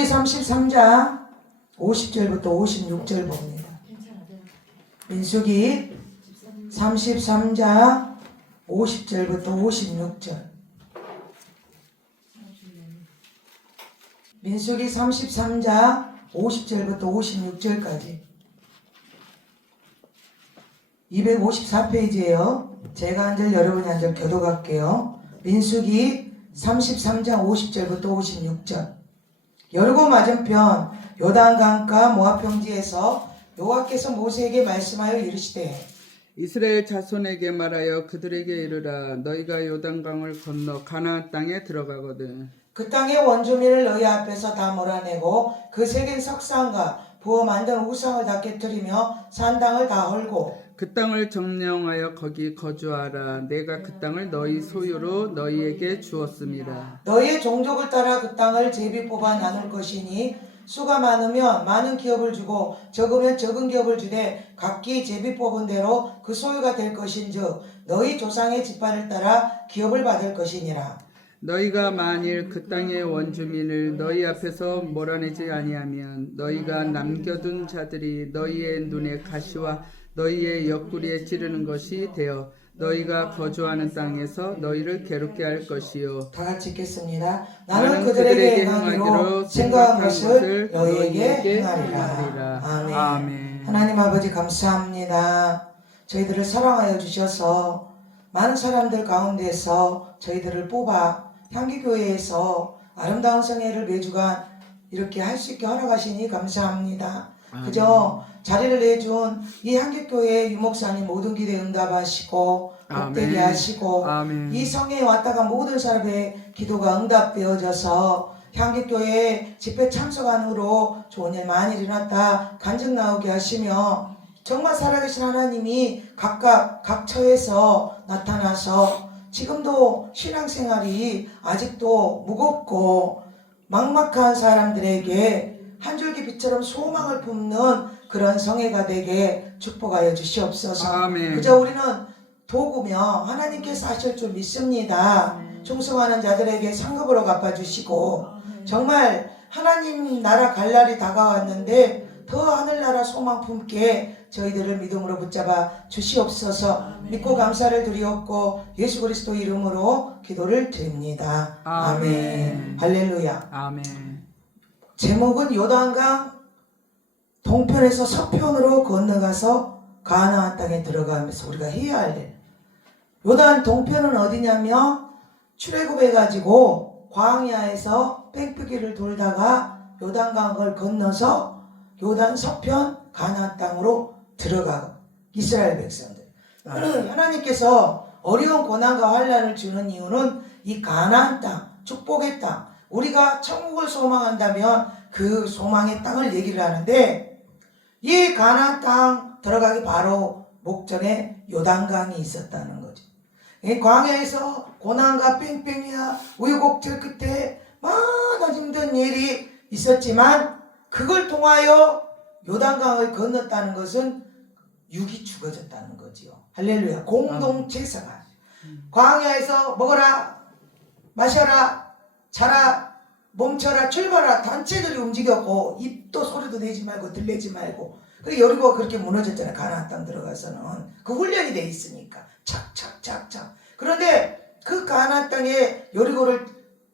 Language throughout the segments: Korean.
민수기 33장 50절부터 56절 봅니다. 민수기 33장 50절부터 56절. 민수기 33장 50절부터 56절까지 254페이지예요. 제가 한 절 여러분이 한 절 교독할게요. 민수기 33장 50절부터 56절. 여리고 맞은편 요단강가 모압 평지에서 여호와께서 모세에게 말씀하여 이르시되 이스라엘 자손에게 말하여 그들에게 이르라. 너희가 요단강을 건너 가나안 땅에 들어가거든 그 땅의 원주민을 너희 앞에서 다 몰아내고 그 새긴 석상과 부어 만든 우상을 다 깨뜨리며 산당을 다 헐고 그 땅을 점령하여 거기 거주하라. 내가 그 땅을 너희 소유로 너희에게 주었습니다. 너희의 종족을 따라 그 땅을 제비 뽑아 나눌 것이니 수가 많으면 많은 기업을 주고 적으면 적은 기업을 주되 각기 제비 뽑은 대로 그 소유가 될 것인즉 너희 조상의 지파를 따라 기업을 받을 것이니라. 너희가 만일 그 땅의 원주민을 너희 앞에서 몰아내지 아니하면 너희가 남겨둔 자들이 너희의 눈에 가시와 너희의 옆구리에 찌르는 것이 되어 너희가 거주하는 땅에서 너희를 괴롭게 할 것이요. 다 같이 읽겠습니다. 나는 그들에게 행하기로 생각한 것을 너희에게 행하리라. 아멘. 아멘. 하나님 아버지 감사합니다. 저희들을 사랑하여 주셔서 많은 사람들 가운데서 저희들을 뽑아 향기교회에서 아름다운 성회를 매주간 이렇게 할 수 있게 허락하시니 감사합니다. 그저 자리를 내준 이 향기교회 유목사님 모든 기대 응답하시고 복되게 하시고 아멘. 이 성회에 왔다가 모든 사람의 기도가 응답되어져서 향기교회 집회 참석한 후로 좋은 일 많이 일어났다 간증 나오게 하시며 정말 살아계신 하나님이 각각 각 처에서 나타나서 지금도 신앙생활이 아직도 무겁고 막막한 사람들에게 한 줄기 빛처럼 소망을 품는 그런 성회가 되게 축복하여 주시옵소서. 아멘. 그저 우리는 도구며 하나님께서 하실 줄 믿습니다. 충성하는 자들에게 상급으로 갚아주시고 정말 하나님 나라 갈 날이 다가왔는데 더 하늘나라 소망 품게 저희들을 믿음으로 붙잡아 주시옵소서. 믿고 감사를 드리옵고 예수 그리스도 이름으로 기도를 드립니다. 아멘. 할렐루야. 아멘. 제목은 요단강 동편에서 서편으로 건너가서 가나안 땅에 들어가면서 우리가 해야 할 일. 요단 동편은 어디냐면 출애굽해가지고 광야에서 뺑뺑이를 돌다가 요단강을 건너서 요단 서편 가나안 땅으로 들어가고 이스라엘 백성들. 하나님께서 어려운 고난과 환난을 주는 이유는 이 가나안 땅, 축복의 땅, 우리가 천국을 소망한다면 그 소망의 땅을 얘기를 하는데 이 가나안 땅 들어가기 바로 목전에 요단강이 있었다는 거죠. 이 광야에서 고난과 뺑뺑이와 우여곡절 끝에 많은 힘든 일이 있었지만 그걸 통하여 요단강을 건넜다는 것은 육이 죽어졌다는 거지요. 할렐루야. 공동체생활. 광야에서 먹어라, 마셔라, 자라, 멈춰라, 출발하라. 단체들이 움직였고 입도 소리도 내지 말고 들리지 말고. 그리고 여리고가 그렇게 무너졌잖아요. 가나안 땅 들어가서는 그 훈련이 돼 있으니까 착착착착. 그런데 그 가나안 땅에 여리고를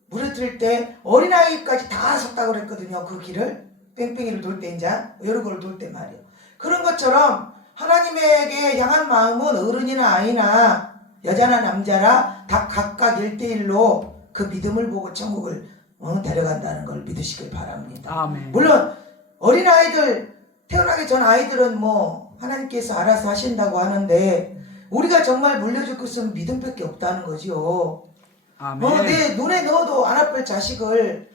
무너뜨릴 때 어린아이까지 다 섰다고 그랬거든요. 그 길을 뺑뺑이를 돌 때 이제 여리고를 돌 때 말이에요. 그런 것처럼 하나님에게 향한 마음은 어른이나 아이나 여자나 남자라 다 각각 1대1로 그 믿음을 보고 천국을 데려간다는 걸 믿으시길 바랍니다. 아멘. 물론 어린아이들 태어나기 전 아이들은 뭐 하나님께서 알아서 하신다고 하는데 우리가 정말 물려줄 것은 믿음밖에 없다는 거지요. 아멘. 내 눈에 넣어도 안 아플 자식을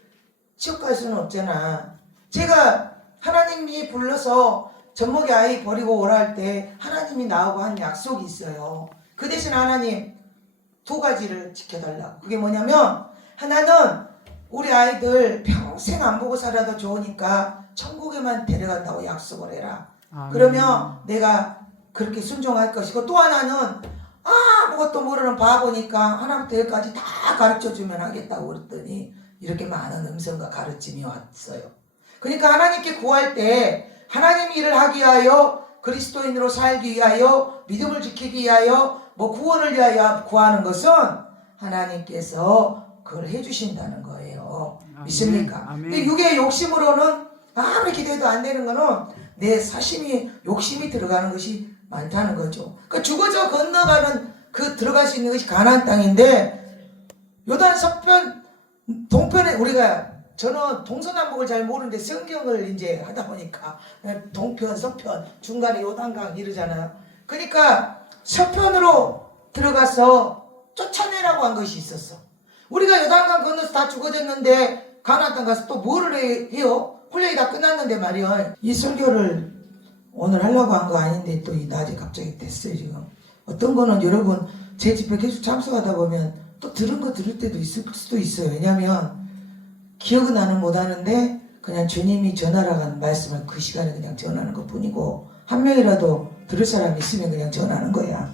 치워갈 수는 없잖아. 제가 하나님이 불러서 젖먹이 아이 버리고 오라 할 때 하나님이 나하고 한 약속이 있어요. 그 대신 하나님 2가지를 지켜달라고. 그게 뭐냐면 하나는 우리 아이들 평생 안 보고 살아도 좋으니까 천국에만 데려간다고 약속을 해라. 아멘. 그러면 내가 그렇게 순종할 것이고 또 하나는 아무것도 모르는 바보니까 하나부터 열까지 다 가르쳐주면 하겠다고 그랬더니 이렇게 많은 음성과 가르침이 왔어요. 그러니까 하나님께 구할 때 하나님 일을 하기 위하여 그리스도인으로 살기 위하여 믿음을 지키기 위하여 뭐 구원을 위하여 구하는 것은 하나님께서 그걸 해주신다는 거예요. 아멘. 믿습니까? 아멘. 근데 육의 욕심으로는 아무리 기도해도 안 되는 거는 내 사심이 욕심이 들어가는 것이 많다는 거죠. 그러니까 죽어져 건너가는 그 들어갈 수 있는 것이 가나안 땅인데 요단 서편 동편에 저는 동서남북을 잘 모르는데 성경을 이제 하다 보니까 동편 서편 중간에 요단강 이러잖아요. 그러니까 서편으로 들어가서 쫓아내라고 한 것이 있었어. 우리가 요단강 건너서 다 죽어졌는데 가나안 땅 가서 또 뭐를 해요? 훈련이 다 끝났는데 말이야. 이 설교를 오늘 하려고 한 거 아닌데 또 이 낮에 갑자기 됐어요 지금. 어떤 거는 여러분 제 집회 계속 참석하다 보면 또 들은 거 들을 때도 있을 수도 있어요. 왜냐하면 기억은 나는 못하는데 그냥 주님이 전하라는 말씀을 그 시간에 그냥 전하는 것 뿐이고 한 명이라도 들을 사람이 있으면 그냥 전하는 거야.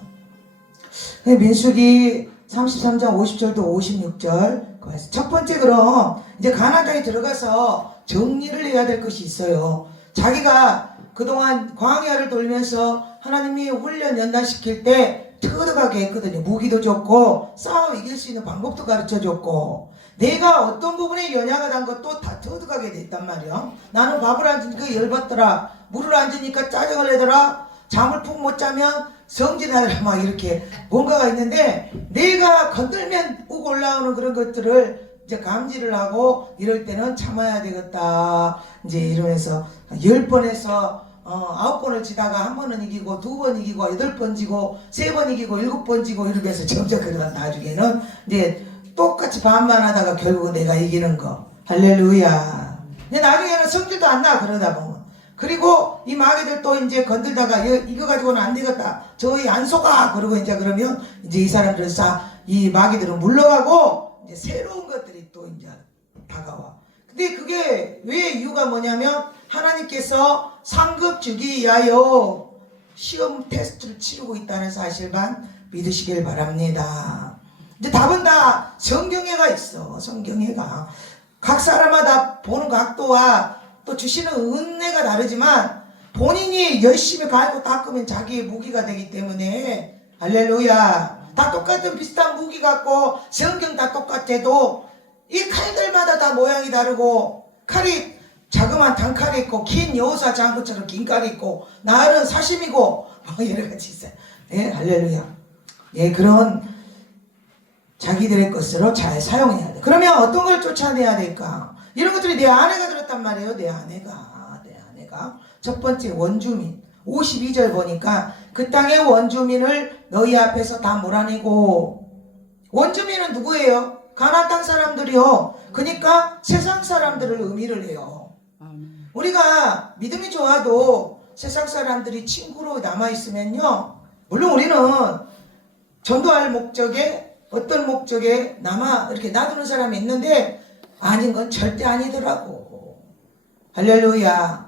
민수기 33장 50절도 56절 첫 번째 그럼 이제 가나안 땅에 들어가서 정리를 해야 될 것이 있어요. 자기가 그동안 광야를 돌면서 하나님이 훈련 연단시킬 때 터득하게 했거든요. 무기도 줬고 싸워 이길 수 있는 방법도 가르쳐줬고 내가 어떤 부분에 연약하다는 것도 다 터득하게 됐단 말이야. 나는 밥을 안 주니까 열받더라. 물을 안 주니까 짜증을 내더라. 잠을 푹 못 자면 성질나더라. 막 이렇게 뭔가가 있는데 내가 건들면 욱 올라오는 그런 것들을 이제 감지를 하고 이럴 때는 참아야 되겠다. 이제 이러면서 10번에서 9번을 치다가 한 번은 이기고 2번 이기고 8번 지고 3번 이기고 7번 지고 이러면서 점점 그러다 나중에는 이제 똑같이 반만 하다가 결국은 내가 이기는 거. 할렐루야. 근데 나중에는 성질도 안 나 그러다 보면. 그리고 이 마귀들 또 이제 건들다가 이거 가지고는 안 되겠다. 저희 안 속아. 그러고 이제 그러면 이제 이 사람들은 이 마귀들은 물러가고 이제 새로운 것들이 또 이제 다가와. 근데 그게 왜 이유가 뭐냐면 하나님께서 상급 주기 위하여 시험 테스트를 치르고 있다는 사실만 믿으시길 바랍니다. 이제 답은 다 성경에가 있어. 성경에가 각 사람마다 보는 각도와 또 주시는 은혜가 다르지만 본인이 열심히 갈고 닦으면 자기의 무기가 되기 때문에 할렐루야. 다 똑같은 비슷한 무기 같고 성경 다 똑같아도 이 칼들마다 다 모양이 다르고 칼이 자그마한 단칼이 있고 긴 여호사 장구처럼 긴 칼이 있고 나는 사심이고 뭐 여러 가지 있어요. 예, 할렐루야. 예, 그런 자기들의 것으로 잘 사용해야 돼. 그러면 어떤 걸 쫓아내야 될까? 이런 것들이 내 아내가 들었단 말이에요. 내 아내가 첫 번째 원주민 52절 보니까 그 땅의 원주민을 너희 앞에서 다 몰아내고. 원주민은 누구예요? 가나안 땅 사람들이요. 그러니까 세상 사람들을 의미를 해요. 우리가 믿음이 좋아도 세상 사람들이 친구로 남아있으면요, 물론 우리는 전도할 목적에 어떤 목적에 남아 이렇게 놔두는 사람이 있는데 아닌 건 절대 아니더라고. 할렐루야.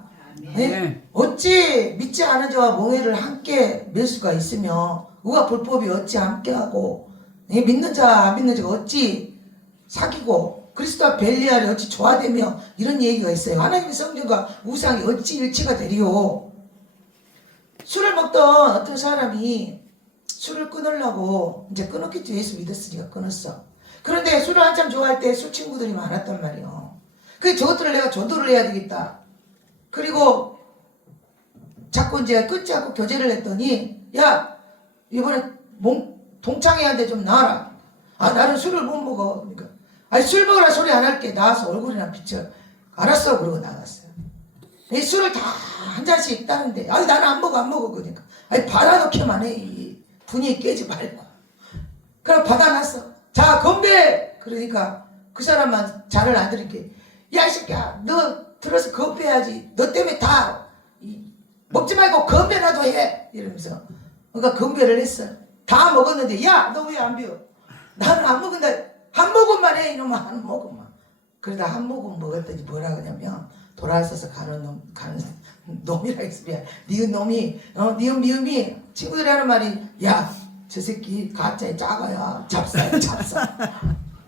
네? 어찌 믿지 않은 자와 몽해를 함께 맺을 수가 있으며 의와 불법이 어찌 함께하고 믿는 자 안 믿는 자가 어찌 사귀고 그리스도와 벨리알이 어찌 조화되며 이런 얘기가 있어요. 하나님의 성전과 우상이 어찌 일치가 되리요. 술을 먹던 어떤 사람이 술을 끊으려고 이제 끊었겠죠. 예수 믿었으니까 끊었어. 그런데 술을 한참 좋아할 때 술 친구들이 많았단 말이에요. 그래서 저것들을 내가 전도를 해야 되겠다. 그리고 자꾸 이제 끊지 않고 교제를 했더니 야 이번에 동창회한테 좀 나와라. 아 나는 술을 못 먹어. 그러니까 아니 술 먹으라 소리 안 할게. 나와서 얼굴이나 비춰. 알았어. 그러고 나갔어요. 이 술을 다 한 잔씩 따는데 아니 나는 안 먹어. 그러니까 아니 받아놓기만 해. 이 분위기 깨지 말고. 그럼 받아놨어. 자 건배. 그러니까 그 사람만 잘을 안 들을게. 야 이 새끼야 너 들어서 건배해야지. 너 때문에 다 먹지 말고 건배라도 해. 이러면서 그러니까 건배를 했어. 다 먹었는데 야 너 왜 안 비워? 나는 안 먹은다. 한 모금만 해 이놈아. 한 모금만. 그러다 한 모금 먹었더니 뭐라 그러냐면 돌아서서 가는 놈이라 했으면 니은 놈이 니은 미음이 친구들이 하는 말이 야 저 새끼 가짜에 작아야 잡사야 잡사.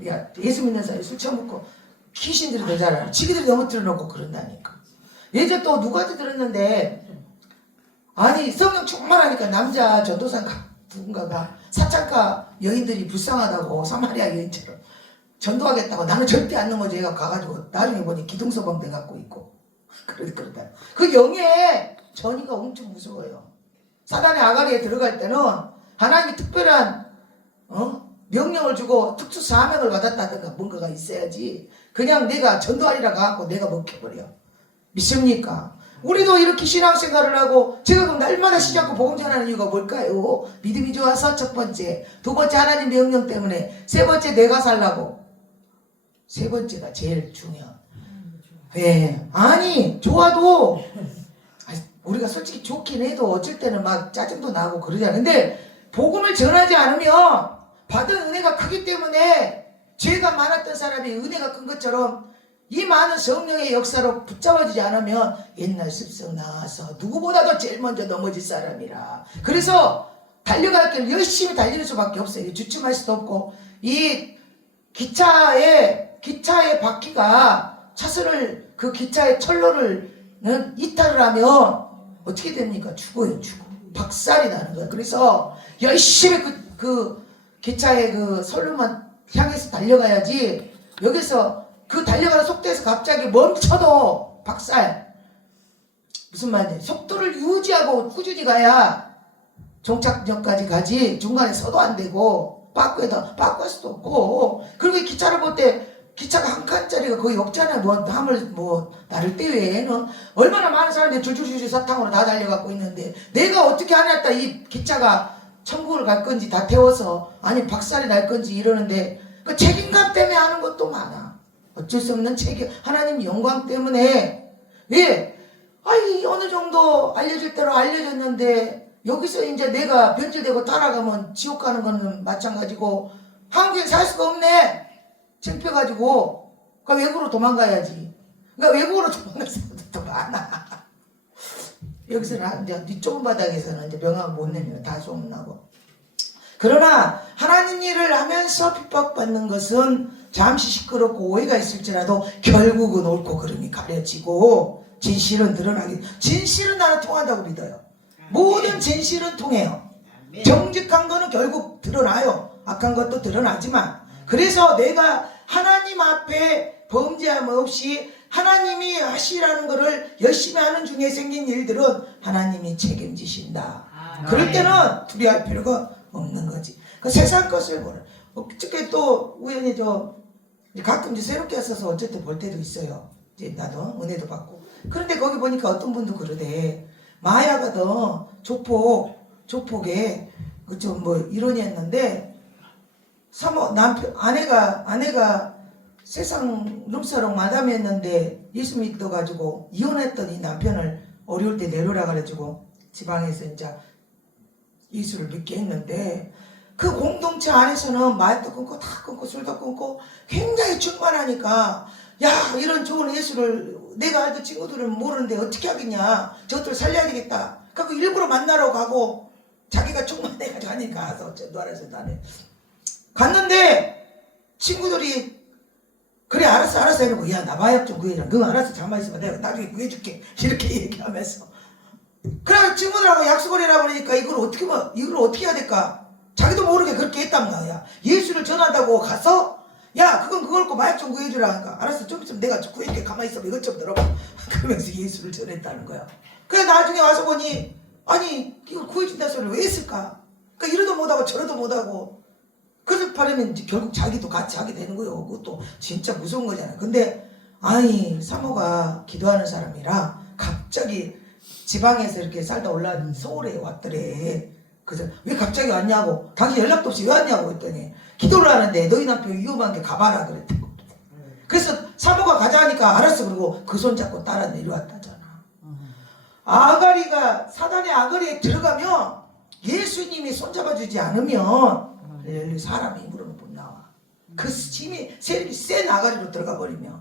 야 예수 믿는 사람이 술 처먹고 귀신들이 더 잘 알아. 지기들이 너무 틀어놓고 그런다니까. 예전 또 누구한테 들었는데, 아니 성령 충만하니까 남자 전도사인가 누군가가 사창가 여인들이 불쌍하다고 사마리아 여인처럼 전도하겠다고 나는 절대 안 넘어져 얘가 가가지고 나중에 보니 기둥서방 돼갖고 있고 그러다. 그 영의 전이가 엄청 무서워요. 사단의 아가리에 들어갈 때는 하나님이 특별한 명령을 주고 특수 사명을 받았다든가 뭔가가 있어야지 그냥 내가 전도하리라 가갖고 내가 먹혀버려. 믿습니까? 우리도 이렇게 신앙생활을 하고 제가 그럼 날마다 시잡고 복음 전하는 이유가 뭘까요? 믿음이 좋아서 첫 번째, 두 번째 하나님 명령 때문에, 세 번째 내가 살라고. 세 번째가 제일 중요한. 네. 아니 좋아도 우리가 솔직히 좋긴 해도 어쩔 때는 막 짜증도 나고 그러잖아. 근데 복음을 전하지 않으면 받은 은혜가 크기 때문에 죄가 많았던 사람이 은혜가 큰 것처럼 이 많은 성령의 역사로 붙잡아주지 않으면 옛날 습성 나와서 누구보다도 제일 먼저 넘어질 사람이라. 그래서 달려갈 길 열심히 달리는 수밖에 없어요. 주춤할 수도 없고 이 기차의 바퀴가 차선을 그 기차의 철로를 이탈을 하면 어떻게 됩니까? 죽어요. 박살이 나는 거예요. 그래서 열심히 그 기차의 그 선로만 향해서 달려가야지 여기서 그 달려가는 속도에서 갑자기 멈춰도 박살. 무슨 말이냐? 속도를 유지하고 꾸준히 가야 종착역까지 가지 중간에 서도 안 되고 빠꾸에다 빠꾸할 수도 없고. 그리고 이 기차를 볼 때 기차가 한 칸짜리가 거의 없잖아요. 함을 나를 때 외에는 얼마나 많은 사람들이 줄줄줄 사탕으로 다 달려가고 있는데 내가 어떻게 하냐다 이 기차가 천국을 갈 건지 다 태워서 아니 박살이 날 건지 이러는데 그 책임감 때문에 하는 것도 많아. 어쩔 수 없는 책임, 하나님 영광 때문에. 예, 아이 어느 정도 알려줄 대로 알려줬는데 여기서 이제 내가 변질되고 따라가면 지옥 가는 거는 마찬가지고 한국에 살 수가 없네. 창피해가지고 그러니까 외국으로 도망가야지. 그러니까 외국으로 도망갈 사람들도 많아. 여기서는 이제 이 좁은 바닥에서는 이제 명함을 못 내면 다 소문나고. 그러나 하나님 일을 하면서 핍박받는 것은 잠시 시끄럽고 오해가 있을지라도 결국은 옳고 그름이 가려지고 진실은 드러나기. 진실은 나는 통한다고 믿어요. 모든 진실은 통해요. 정직한 거는 결국 드러나요. 악한 것도 드러나지만. 그래서 내가 하나님 앞에 범죄함 없이 하나님이 하시라는 것을 열심히 하는 중에 생긴 일들은 하나님이 책임지신다. 그럴 때는 두려워할 필요가 없는 거지. 그 세상 것을 보라. 어떻게 또 우연히 가끔 이제 새롭게 왔어서 어쨌든 볼 때도 있어요. 이제 나도 은혜도 받고. 그런데 거기 보니까 어떤 분도 그러대. 마야가든 조폭에 그 좀 이론이었는데 아내가 세상 룸사롱 마담이었는데 예수 믿어가지고 이혼했더니 남편을 어려울 때 내려라 그래가지고 지방에서 이제 예수를 믿게 했는데 그 공동체 안에서는 마약도 끊고 다 끊고 술도 끊고 굉장히 충만하니까 야 이런 좋은 예수를 내가 알던 친구들은 모르는데 어떻게 하겠냐 저것들 살려야 되겠다. 그러니까 일부러 만나러 가고 자기가 충만해가지고 하니까 가서 전도하래서 나는 갔는데 친구들이 그래 알았어 해놓고 야 나 마약 좀 구해줘. 너 알았어 잠만 있어봐 내가 나중에 구해줄게 이렇게 얘기하면서 그래 친구들하고 약속을 해라 그러니까 이걸 어떻게 해야 될까 자기도 모르게 그렇게 했단 말이야. 예수를 전한다고 가서 야 그건 그걸 마약 좀 구해주라 하니까 알았어 좀 있으면 내가 구해줄게 가만히 있어봐 이것 좀 들어봐. 그러면서 예수를 전했다는 거야. 그래 나중에 와서 보니 아니 이걸 구해준다 소리를 왜 했을까. 그러니까 이러도 못하고 저러도 못하고 그래서 바르면 결국 자기도 같이 하게 되는 거예요. 그것도 진짜 무서운 거잖아요. 근데 아니 사모가 기도하는 사람이라 갑자기 지방에서 이렇게 살다 올라온 서울에 왔더래. 그래서 왜 갑자기 왔냐고 당신 연락도 없이 왜 왔냐고 했더니 기도를 하는데 너희 남편 위험한 게 가봐라 그랬다고. 그래서 사모가 가자 하니까 알았어 그러고 그 손 잡고 따라 내려왔다잖아. 아가리가 사단의 아가리에 들어가면 예수님이 손잡아주지 않으면 사람 힘으로는 못 나와. 그 힘이 세력이 센 아가리로 들어가 버리면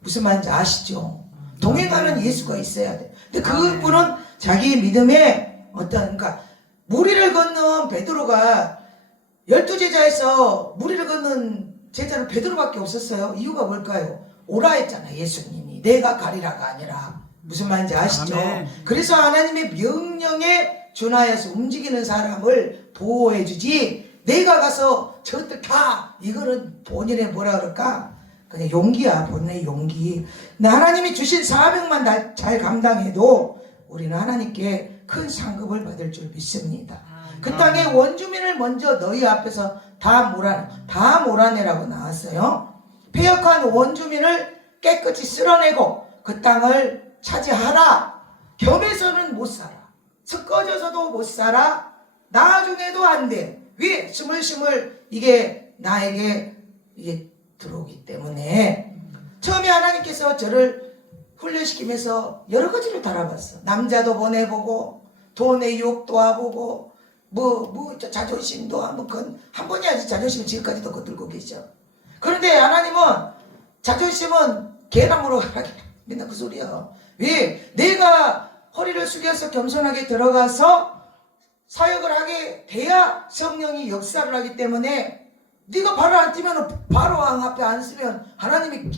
무슨 말인지 아시죠? 동행하는 예수가 있어야 돼. 근데 그분은 자기 믿음에 그러니까 무리를 걷는 베드로가 12제자에서 무리를 걷는 제자는 베드로밖에 없었어요. 이유가 뭘까요? 오라 했잖아. 예수님이 내가 가리라가 아니라. 무슨 말인지 아시죠? 아멘. 그래서 하나님의 명령에 준하여서 움직이는 사람을 보호해 주지, 내가 가서 저것들 다, 이거는 본인의 뭐라 그럴까, 그냥 용기야. 본인의 용기. 근데 하나님이 주신 사명만 잘 감당해도 우리는 하나님께 큰 상급을 받을 줄 믿습니다. 그 땅의 원주민을 먼저 너희 앞에서 다 몰아내라고 나왔어요. 패역한 원주민을 깨끗이 쓸어내고 그 땅을 차지하라. 겸해서는 못 살아. 섞어져서도 못 살아. 나중에도 안 돼. 왜? 스물스물 이게 나에게 이게 들어오기 때문에. 처음에 하나님께서 저를 훈련시키면서 여러 가지를 달아봤어. 남자도 보내보고 돈의 유혹도 와보고 자존심도 한 번이 아직 자존심을 지금까지도 거들고 계셔. 그런데 하나님은 자존심은 개나무로 가라. 맨날 그 소리야. 왜? 내가 허리를 숙여서 겸손하게 들어가서 사역을 하게 돼야 성령이 역사를 하기 때문에, 네가 발을 안 뛰면 바로 왕 앞에 안 쓰면 하나님이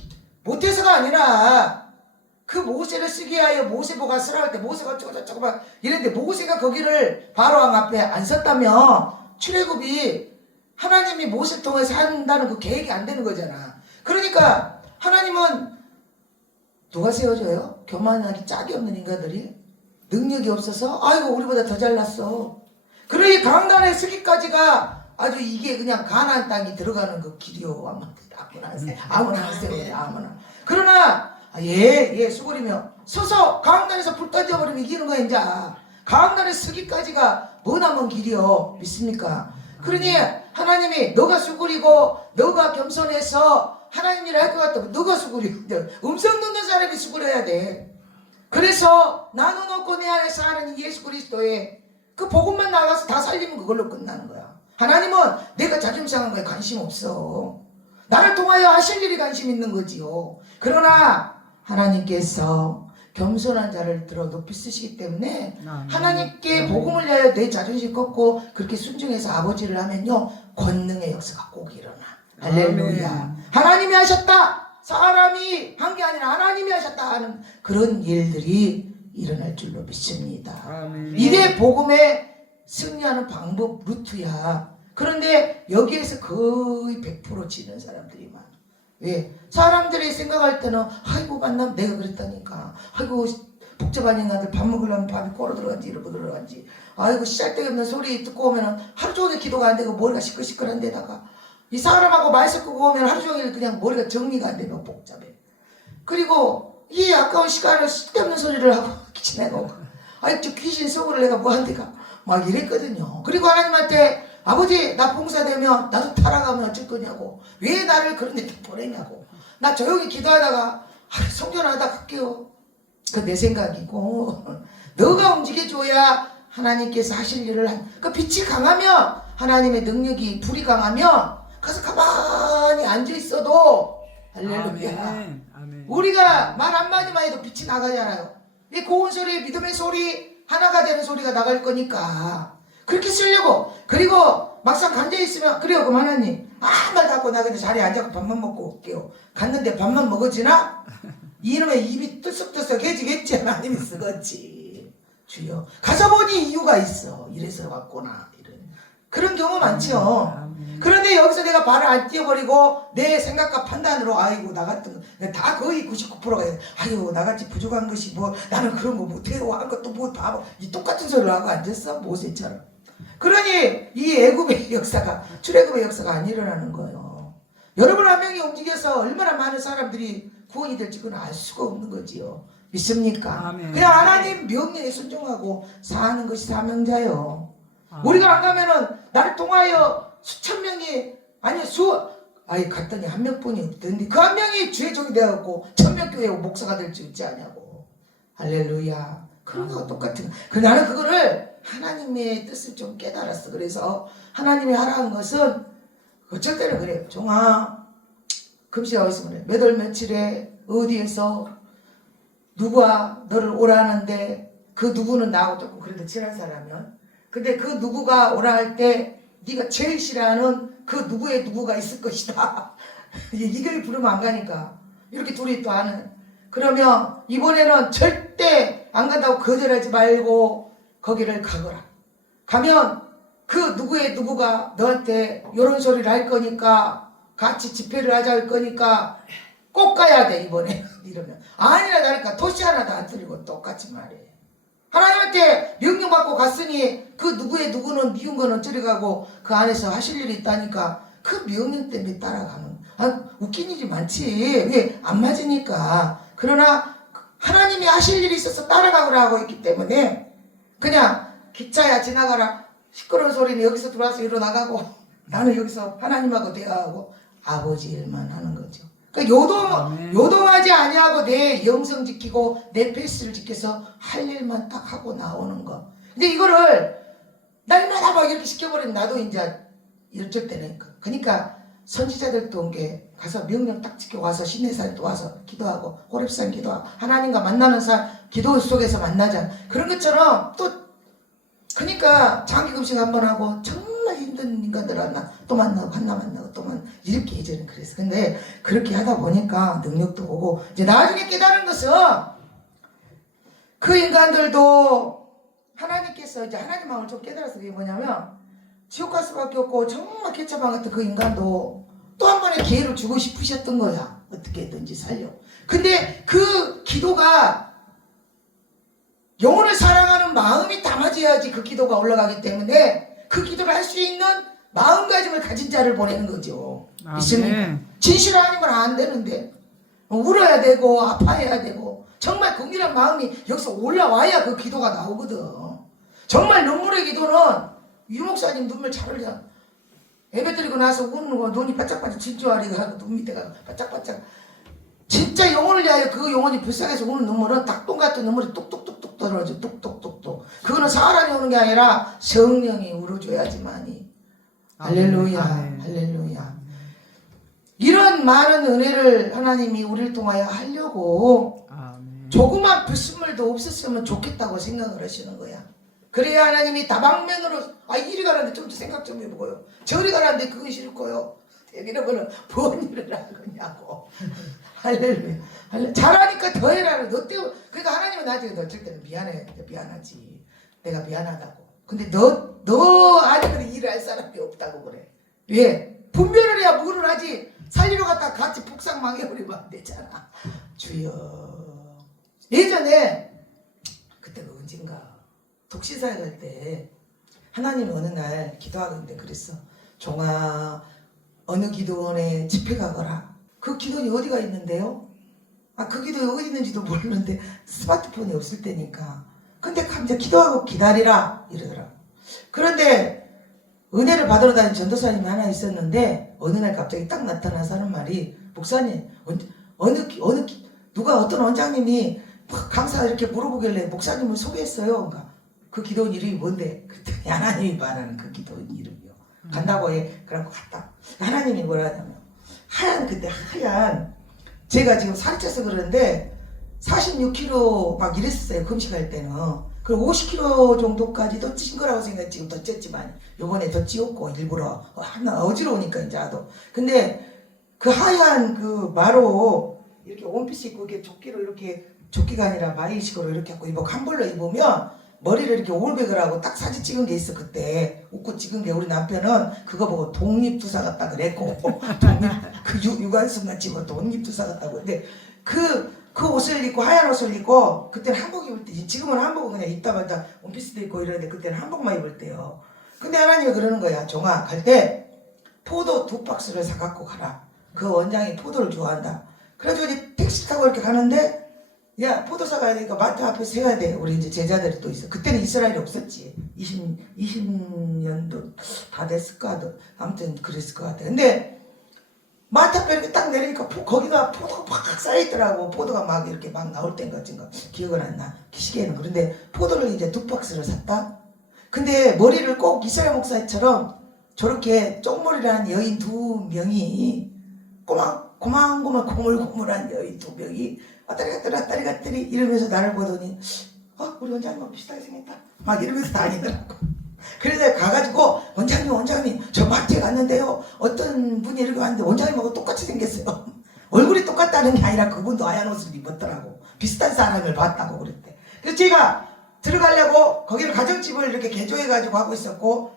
못해서가 아니라, 그 모세를 쓰기 위하여 모세보가 쓰라 할 때 모세가 저거 막 이랬는데, 모세가 거기를 바로왕 앞에 안 섰다면 출애굽이 하나님이 모세 통해서 한다는 그 계획이 안 되는 거잖아. 그러니까 하나님은 누가 세워줘요? 교만하기 짝이 없는 인간들이, 능력이 없어서 아이고 우리보다 더 잘났어. 그러니 강단에 서기까지가 아주 이게 그냥 가나안 땅이 들어가는 그 길이요. 아무나 하세요. 아무나. 그러나 예 수고리며 서서 강단에서 불 던져버리면 이기는 거야. 이제 강단에 서기까지가 머나먼 길이요. 믿습니까? 그러니 하나님이 너가 수고리고 너가 겸손해서 하나님 일을 할 것 같다면 너가 수고리고, 음성 듣는 사람이 수고려야 돼. 그래서 나눠놓고 내 안에 사는 예수 그리스도의 그 복음만 나가서 다 살리면 그걸로 끝나는 거야. 하나님은 내가 자존심 상한 거에 관심 없어. 나를 통하여 하실 일이 관심 있는 거지요. 그러나 하나님께서 겸손한 자를 들어 높이 쓰시기 때문에 하나님께 복음을 위하여 내 자존심 꺾고 그렇게 순종해서 아버지를 하면요, 권능의 역사가 꼭 일어나. 할렐루야. 하나님이 하셨다. 사람이 한 게 아니라 하나님이 하셨다 하는 그런 일들이 일어날 줄로 믿습니다. 아멘. 이게 복음에 승리하는 방법 루트야. 그런데 여기에서 거의 100% 지는 사람들이 많아. 왜? 사람들이 생각할 때는 아이고 만나면 내가 그랬다니까, 아이고 복잡한 인간들 밥 먹으려면 밥이 꼬로 들어간지 이러고 들어간지, 아이고 씨알데없는 소리 듣고 오면 하루 종일 기도가 안 되고 머리가 시끌시끌한 데다가 이 사람하고 말 섞고 오면 하루 종일 그냥 머리가 정리가 안 되면 복잡해. 그리고 이 아까운 시간을 쓸데없는 소리를 하고 지내고, 아이 저 귀신 속으로 내가 뭐 한데가 막 이랬거든요. 그리고 하나님한테 아버지 나 봉사되면 나도 타락하면 어쩔 거냐고, 왜 나를 그런 데 보내냐고. 나 조용히 기도하다가 성전하다 갈게요. 그 내 생각이고, 너가 움직여줘야 하나님께서 하실 일을 그 빛이 강하면 하나님의 능력이, 불이 강하면 가서 가만히 앉아있어도 할렐루야. 아멘. 우리가 말 한마디만 해도 빛이 나가잖아요. 이 고운 소리, 믿음의 소리, 하나가 되는 소리가 나갈 거니까 그렇게 쓰려고. 그리고 막상 앉아있으면 그래요 그럼 하나님 아무 말도 하고 나 그냥 자리에 앉아서 밥만 먹고 올게요. 갔는데 밥만 먹어지나? 이놈의 입이 뜨썩뜨썩해지겠지. 하나님이 쓰겠지. 주여 가서 보니 이유가 있어. 이래서 왔구나. 이런 그런 경우 많죠. 그런데 여기서 내가 발을 안 띄워버리고 내 생각과 판단으로 아이고 나 같은 거 다 거의 99%가 아이고 나같이 부족한 것이 뭐 나는 그런 거 못해요 한 것도 뭐 다 이 똑같은 소리를 하고 앉았어 모세처럼. 그러니 이 애굽의 역사가, 출애굽의 역사가 안 일어나는 거예요. 여러분 한 명이 움직여서 얼마나 많은 사람들이 구원이 될지 그건 알 수가 없는 거지요. 믿습니까? 아멘. 그냥 하나님 명령에 순종하고 사는 것이 사명자요. 우리가 안 가면은 나를 통하여 수천 명이 갔더니 한 명뿐이 없던데 그 한 명이 주의 종이 되었고 1000명 교회 목사가 될 수 있지 않냐고. 할렐루야. 그런 거가 똑같은. 나는 그거를 하나님의 뜻을 좀 깨달았어. 그래서 하나님이 하라는 것은 어쩔 때는 그래요. 종아 금시가 있으면 그래. 몇 월 며칠에 어디에서 누가 너를 오라는데 그 누구는 나하고 조금 그래도 친한 사람이면, 근데 그 누구가 오라 할 때 네가 제일 싫어하는 그 누구의 누구가 있을 것이다. 이걸 부르면 안 가니까 이렇게 둘이 또 아는. 그러면 이번에는 절대 안 간다고 거절하지 말고 거기를 가거라. 가면 그 누구의 누구가 너한테 이런 소리를 할 거니까 같이 집회를 하자 할 거니까 꼭 가야 돼 이번에. 이러면 아니라 다를까 토시 하나도 안 틀리고 똑같이 말해. 하나님한테 명령받고 갔으니 그 누구의 누구는 미운 거는 저리가고 그 안에서 하실 일이 있다니까 그 명령 때문에 따라가는. 웃긴 일이 많지. 왜? 안 맞으니까. 그러나 하나님이 하실 일이 있어서 따라가거라 하고 있기 때문에 그냥 기차야 지나가라. 시끄러운 소리는 여기서 들어와서 이리로 나가고 나는 여기서 하나님하고 대화하고 아버지 일만 하는 거죠. 그러니까 요동하지 아니하고 내 영성 지키고 내 페이스를 지켜서 할 일만 딱 하고 나오는 거. 근데 이거를 날마다 막 이렇게 시켜버리면 나도 이제 어쩔 때는 그러니까 선지자들도 온 게 가서 명령 딱 지켜 와서 시내산에 또 와서 기도하고 호렙산 기도하고 하나님과 만나는 삶 기도 속에서 만나자. 그런 것처럼 또 그러니까 장기 금식 한번 하고 정말 힘든 인간들 또 만나고 하나 만나고 또 만나고 이렇게 예전에 그랬어. 근데 그렇게 하다 보니까 능력도 오고 이제 나중에 깨달은 것은 그 인간들도 하나님께서 이제 하나님 마음을 좀 깨달아서 그게 뭐냐면 지옥 갈 수밖에 없고 정말 개차반 같은 그 인간도 또 한 번의 기회를 주고 싶으셨던 거야. 어떻게든지 살려. 근데 그 기도가 영혼을 사랑하는 마음이 담아져야지 그 기도가 올라가기 때문에 그 기도를 할 수 있는 마음가짐을 가진 자를 보내는 거죠. 믿습니까? 진실하니면 안 되는데 울어야 되고 아파해야 되고 정말 긍휼한 마음이 여기서 올라와야 그 기도가 나오거든. 정말 눈물의 기도는 유 목사님 눈물 잘 흘려. 예배 드리고 나서 우는 거 눈이 바짝바짝 진주아리가 하고 눈 밑에가 바짝바짝 진짜 영혼을 위하여 그 영혼이 불쌍해서 우는 눈물은 닭똥 같은 눈물이 뚝뚝뚝뚝 떨어져. 뚝뚝뚝뚝. 그거는 사람이 우는 게 아니라 성령이 울어줘야지만이. 할렐루야. 할렐루야. 이런 많은 은혜를 하나님이 우리를 통하여 하려고 조그만 불순물도 없었으면 좋겠다고 생각을 하시는 거야. 그래야 하나님이 다방면으로 이리 가라는데 좀 생각 좀 해보고요. 저리 가라는데 그건 싫고요. 이러면은 뭔 일을 하느냐고. 할렐루야. 잘하니까 더 해라. 너 때문에. 그러니까 하나님은 나중에 어쩔 때는 미안하지. 내가 미안하다고. 근데 너 아니면 일을 할 사람이 없다고 그래. 왜? 분별을 해야 뭐를 하지. 살리러 갔다 같이 폭삭 망해버리면 안 되잖아. 주여. 예전에 그때가 언젠가 독신사에 갈 때 하나님이 어느 날 기도하는데 그랬어. 종아 어느 기도원에 집회 가거라. 그 기도원이 어디가 있는데요? 그 기도원이 어디 있는지도 모르는데 스마트폰이 없을 때니까. 근데 이제 기도하고 기다리라 이러더라고. 그런데 은혜를 받으러 다니는 전도사님이 하나 있었는데 어느 날 갑자기 딱 나타나서 하는 말이 목사님 누가 어떤 원장님이 강사 이렇게 물어보길래 목사님을 소개했어요. 그러니까 그 기도원 이름이 뭔데? 그랬더니 하나님이 말하는 그 기도원 이름이요. 간다고 해. 그래갖고 갔다. 하나님이 뭐라 하냐면 그때 하얀 제가 지금 살이 쪄서 그러는데 46kg 막 이랬었어요. 금식할 때는. 그리고 50kg 정도까지도 찐 거라고 생각해. 지금 더 쪘지만 요번에 더 찌웠고 일부러 하나 어지러우니까 이제 아도. 근데 그 하얀 그 마로 이렇게 원피스 입고 이렇게 조끼가 아니라 마이식으로 이렇게 하고 입고 캄블러 입으면 머리를 이렇게 올백을 하고 딱 사진 찍은 게 있어. 그때 웃고 찍은 게 우리 남편은 그거 보고 독립투사 같다 그랬고 그 유관순만 찍어 독립투사 같다고. 근데 그 옷을 입고 하얀 옷을 입고 그때는 한복 입을 때 지금은 한복은 그냥 입다마다 원피스도 입고 이러는데 그때는 한복만 입을 때요. 근데 하나님이 그러는 거야. 종아 갈 때 포도 2박스를 사갖고 가라. 그 원장이 포도를 좋아한다. 그래가지고 이제 택시 타고 이렇게 가는데 야 포도 사가야 되니까 마트 앞에 세워야 돼. 우리 이제 제자들이 또 있어. 그때는 이스라엘이 없었지. 20년도 다 됐을까? 아무튼 그랬을 것 같아. 근데 마트 앞에 이렇게 딱 내리니까 거기가 포도가 팍 쌓여있더라고. 포도가 막 이렇게 막 나올 땐가 어쩐가 기억은 안 나. 시계는. 그런데 포도를 이제 2박스를 샀다. 근데 머리를 꼭 이스라엘 목사처럼 저렇게 쪽머리라는 여인 2명이 고만고만 고물고물한 여인 2명이 왔다리 갔다리 이러면서 나를 보더니 우리 원장님 비슷하게 생겼다 막 이러면서 다니더라고. 그래서 가가지고 원장님 저 마트에 갔는데요 어떤 분이 이렇게 왔는데 원장님하고 똑같이 생겼어요. 얼굴이 똑같다는 게 아니라 그분도 하얀 옷을 입었더라고. 비슷한 사람을 봤다고 그랬대. 그래서 제가 들어가려고 거기를 가정집을 이렇게 개조해가지고 하고 있었고,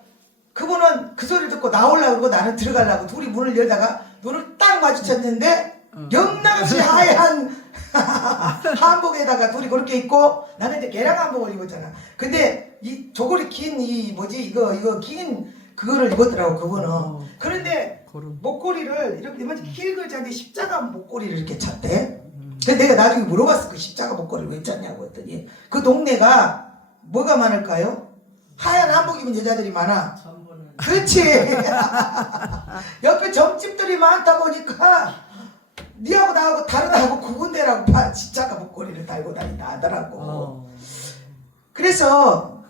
그분은 그 소리를 듣고 나오려고 그러고 나는 들어가려고 둘이 문을 열다가 눈을 딱 마주쳤는데 영락없이 하얀 한복에다가 둘이 그렇게 입고, 나는 이제 개량 한복을 입었잖아. 근데 이 조골이 긴 이 뭐지 이거 긴 그거를 입었더라고 그분은. 그런데 목걸이를 이렇게 길거자기 십자가 목걸이를 이렇게 찼대. 근데 내가 나중에 물어봤어. 그 십자가 목걸이를 왜 찼냐고 했더니 그 동네가 뭐가 많을까요? 하얀 한복 입은 여자들이 많아. 그렇지. 옆에 점집들이 많다 보니까 니하고 나하고 다르다고 구분되라고 십자가 목걸이를 달고 다닌다 하더라고. 그래서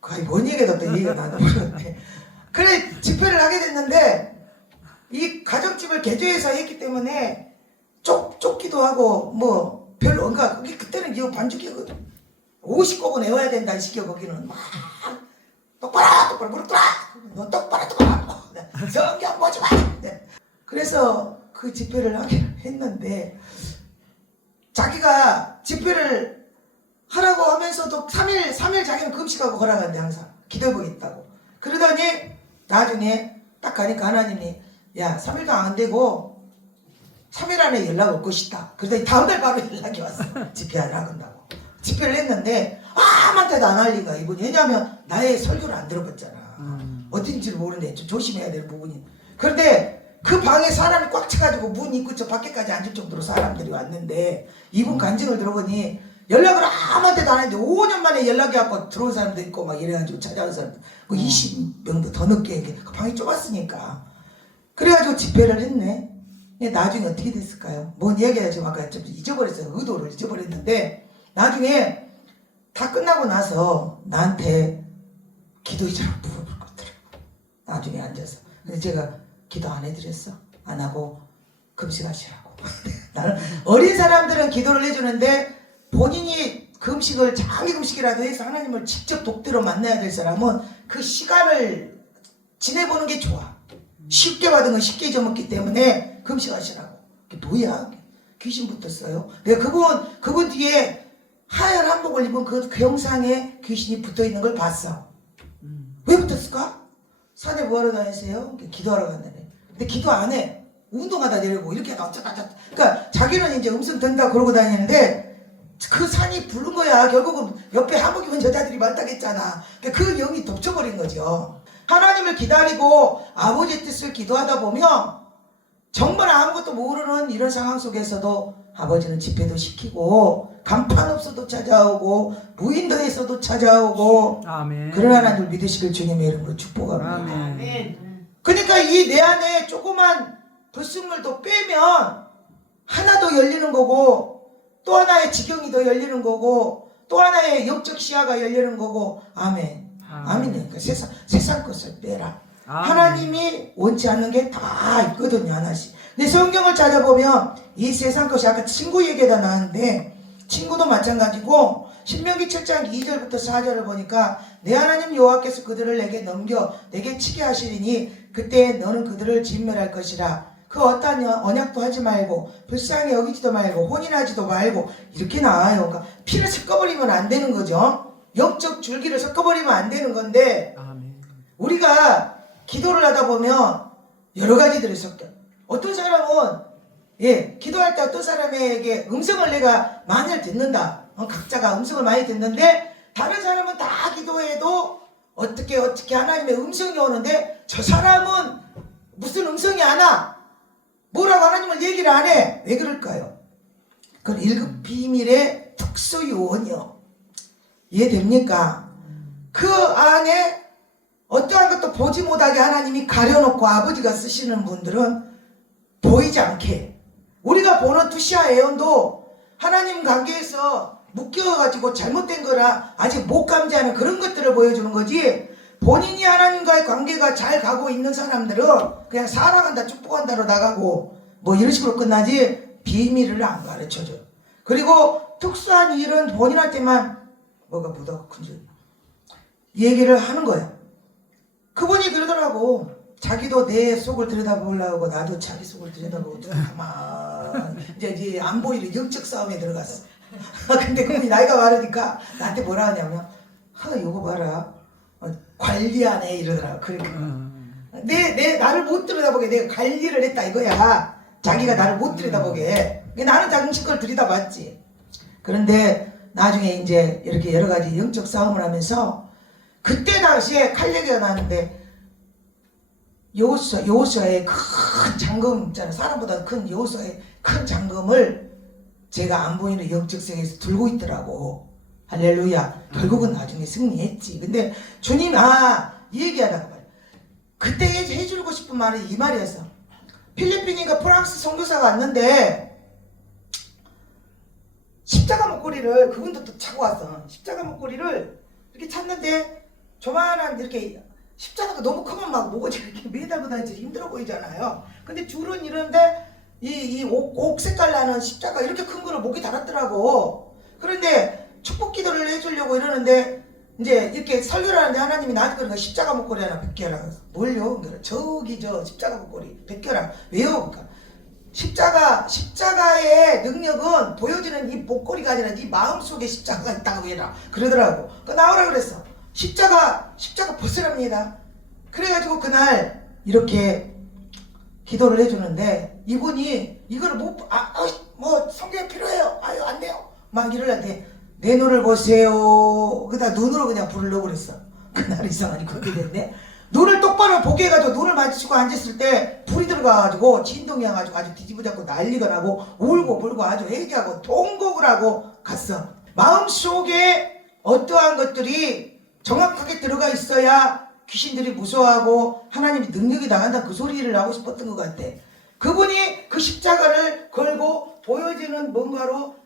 거의 뭔 얘기가 또 얘기가 나도 모르겠네. 그래 집회를 하게 됐는데 이 가정집을 개조해서 했기 때문에 쫓기도 하고 뭐 별로 뭔가 그때는 이거 반죽이거든. 50곡은 외워야 된다는 식이야. 거기는 막 똑바로 무릎 꿇어 너 똑바로 성경 보지 마. 그래서 그 집회를 하긴 했는데 자기가 집회를 하라고 하면서도 3일 자기는 금식하고 걸어간대. 항상 기도해보겠다고. 그러더니 나중에 딱 가니까 하나님이 야 3일도 안 되고 3일 안에 연락 올 것이다. 그러더니 다음날 바로 연락이 왔어. 집회 안 하건다고. 집회를 했는데 아무한테도 안 알린 거야 이분이. 왜냐하면 나의 설교를 안 들어봤잖아. 어딘지를 모르는데 좀 조심해야 될 부분이. 그런데 그 방에 사람이 꽉 차가지고 문 입구 저 밖에까지 앉을 정도로 사람들이 왔는데 이분 간증을 들어보니 연락을 아무한테도 안 했는데 5년 만에 연락이 왔고 들어온 사람도 있고 막 이래가지고 찾아온 사람도 뭐 20명도 더 넘게 그 방이 좁았으니까. 그래가지고 집회를 했네. 근데 나중에 어떻게 됐을까요? 뭔 얘기야 지금 아까 좀 잊어버렸어요. 의도를 잊어버렸는데 나중에 다 끝나고 나서 나한테 기도의자로 물어볼 거더라고. 나중에 앉아서. 근데 제가 기도 안 해드렸어. 안 하고 금식하시라고. 나는 어린 사람들은 기도를 해주는데 본인이 금식을 장기 금식이라도 해서 하나님을 직접 독대로 만나야 될 사람은 그 시간을 지내보는 게 좋아. 쉽게 받은 건 쉽게 잊어먹기 때문에 금식하시라고. 그게 뭐야? 귀신 붙었어요. 내가 그분 뒤에 하얀 한복을 입은 그 영상에 귀신이 붙어있는 걸 봤어. 왜 붙었을까? 산에 뭐하러 다니세요? 기도하러 갔는데. 근데 기도 안 해. 운동하다 내려고 이렇게 어쩌다. 그러니까 자기는 이제 음성 된다 그러고 다니는데 그 산이 부른 거야. 결국은 옆에 한복 입은 여자들이 많다겠잖아. 그 영이 덮쳐버린 거죠. 하나님을 기다리고 아버지 뜻을 기도하다 보면 정말 아무것도 모르는 이런 상황 속에서도 아버지는 집회도 시키고 간판 없어도 찾아오고 무인도에서도 찾아오고. 아멘. 그러나 줄 믿으시길 주님의 이름으로 축복합니다. 아멘. 그러니까 이 내 안에 조그만 불순물을 더 빼면 하나 더 열리는 거고 또 하나의 지경이 더 열리는 거고 또 하나의 영적 시야가 열리는 거고. 아멘. 아멘이니까 세상 것을 빼라. 아멘. 하나님이 원치 않는 게 다 있거든요. 하나씩. 근데 성경을 찾아보면 이 세상 것이 아까 친구 얘기가 나왔는데 친구도 마찬가지고 신명기 7장 2절부터 4절을 보니까 내 하나님 여호와께서 그들을 내게 넘겨 내게 치게 하시리니 그때 너는 그들을 진멸할 것이라. 그 어떠한 언약도 하지 말고 불쌍히 여기지도 말고 혼인하지도 말고 이렇게 나와요. 그러니까 피를 섞어버리면 안 되는 거죠. 영적 줄기를 섞어버리면 안 되는 건데 우리가 기도를 하다 보면 여러 가지들이 섞여. 어떤 사람은 기도할 때 어떤 사람에게 음성을 내가 많이 듣는다. 각자가 음성을 많이 듣는데 다른 사람은 다 기도해도 어떻게 하나님의 음성이 오는데 저 사람은 무슨 음성이 안 와. 뭐라고 하나님을 얘기를 안 해. 왜 그럴까요? 그건 1급 비밀의 특수 요원이요. 이해됩니까? 그 안에 어떠한 것도 보지 못하게 하나님이 가려놓고 아버지가 쓰시는 분들은 보이지 않게. 우리가 보는 투시아 예언도 하나님 관계에서 묶여가지고 잘못된 거라 아직 못 감지하는 그런 것들을 보여주는 거지, 본인이 하나님과의 관계가 잘 가고 있는 사람들은 그냥 사랑한다 축복한다로 나가고 뭐 이런 식으로 끝나지 비밀을 안 가르쳐줘. 그리고 특수한 일은 본인한테만 뭐가 묻어가 큰지 얘기를 하는 거야. 그분이 그러더라고. 자기도 내 속을 들여다보려고 나도 자기 속을 들여다보고 가만 이제 안 보이는 영적 싸움에 들어갔어. 근데 그분이 나이가 많으니까 나한테 뭐라 하냐면 요거 봐라 관리하네 이러더라고. 그러니까 내 나를 못 들여다보게 내가 관리를 했다 이거야. 자기가 나를 못 들여다보게. 나는 자기 걸 들여다봤지. 그런데 나중에 이제 이렇게 여러 가지 영적 싸움을 하면서 그때 당시에 칼 얘기가 나는데 여호수아의 큰 장금 있잖아. 사람보다 큰 여호수아의 큰 장금을 제가 안 보이는 영적 세계에서 들고 있더라고. 할렐루야. 결국은 나중에 승리했지. 근데 주님 이 얘기하다가 말이야. 그때 해주고 싶은 말이 이 말이었어. 필리핀인가 프랑스 선교사가 왔는데 십자가 목걸이를 그분도 또 차고 왔어. 십자가 목걸이를 이렇게 찼는데 조만한 이렇게 십자가가 너무 크면 막 목을 이렇게 매달고 다니지 힘들어 보이잖아요. 근데 줄은 이런데 이 옥 색깔 나는 십자가 이렇게 큰 거를 목에 달았더라고. 그런데 축복 기도를 해주려고 이러는데 이제 이렇게 설교를 하는데 하나님이 나한테 그러니까 십자가 목걸이 하나 벗겨라. 뭘요? 저기 십자가 목걸이 벗겨라. 왜요? 그러니까 십자가의 능력은 보여지는 이 목걸이가 아니라 네 마음속에 십자가가 있다고 해라. 그러더라고. 나오라 그랬어. 십자가 벗으랍니다. 그래가지고 그날 이렇게 기도를 해주는데 이분이 이거를 뭐 성경에 필요해요. 안 돼요. 막 이러는데 내 눈을 보세요. 그다 눈으로 그냥 부르려고 그랬어. 그날 이상하니 그렇게 됐네. 눈을 똑바로 보게 해가지고 눈을 마주치고 앉았을 때 불이 들어가가지고 진동이 와가지고 아주 뒤집어잡고 난리가 나고 울고 불고 아주 회개하고 통곡을 하고 갔어. 마음속에 어떠한 것들이 정확하게 들어가 있어야 귀신들이 무서워하고 하나님이 능력이 나간다 그 소리를 하고 싶었던 것 같아. 그분이 그 십자가를 걸고 보여지는 뭔가로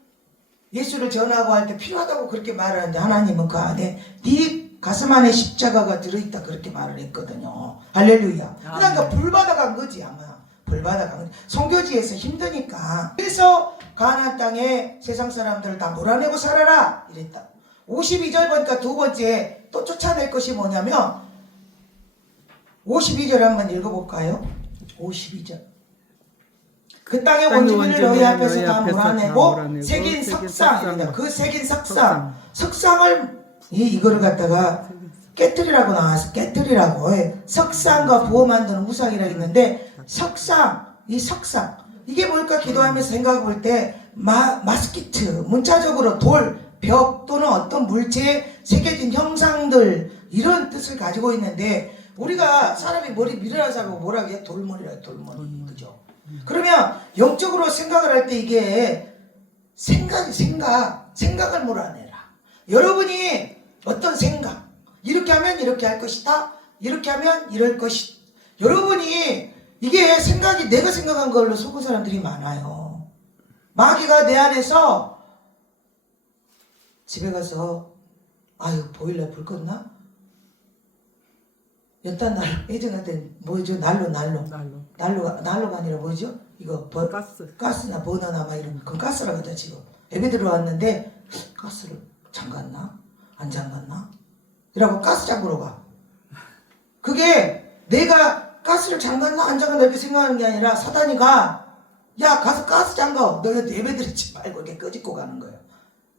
예수를 전하고 할 때 필요하다고 그렇게 말을 하는데 하나님은 그 안에 네 가슴 안에 십자가가 들어있다 그렇게 말을 했거든요. 할렐루야. 그러니까 불 받아간 거지 아마. 불 받아간 거지. 선교지에서 힘드니까. 그래서 가나안 땅에 세상 사람들을 다 몰아내고 살아라 이랬다. 52절 보니까 두 번째 또 쫓아낼 것이 뭐냐면 52절 한번 읽어볼까요? 52절. 그 땅의 원주민을 너희 앞에서 다 몰아내고 새긴 석상, 그 새긴 석상을 이거를 갖다가 깨뜨리라고 나와서 깨뜨리라고 석상과 부어 만드는 우상이라고 했는데 이 석상 이게 뭘까 기도하면서 생각해 볼 때 마스키트 문자적으로 돌, 벽 또는 어떤 물체에 새겨진 형상들 이런 뜻을 가지고 있는데 우리가 사람이 머리 밀어놔서 뭐라 그래? 돌머리라 돌머리 그죠? 그러면 영적으로 생각을 할 때 이게 생각을 몰아내라. 여러분이 어떤 생각 이렇게 하면 이렇게 할 것이다 이렇게 하면 이럴 것이다. 여러분이 이게 생각이 내가 생각한 걸로 속은 사람들이 많아요. 마귀가 내 안에서 집에 가서 보일러 불 껐나? 연탄 난로 예전한테 뭐죠? 난로가 아니라 뭐죠? 이거 가스나 버너나 막 이런 그건 가스라고 하죠. 지금 예배 들어왔는데 가스를 잠갔나? 안 잠갔나? 이라고 가스 잠그러 가. 그게 내가 가스를 잠갔나 안 잠갔나 이렇게 생각하는 게 아니라 사단이가 야 가서 가스 잠가 너 예배 드리지 말고 이렇게 끄집고 가는 거예요.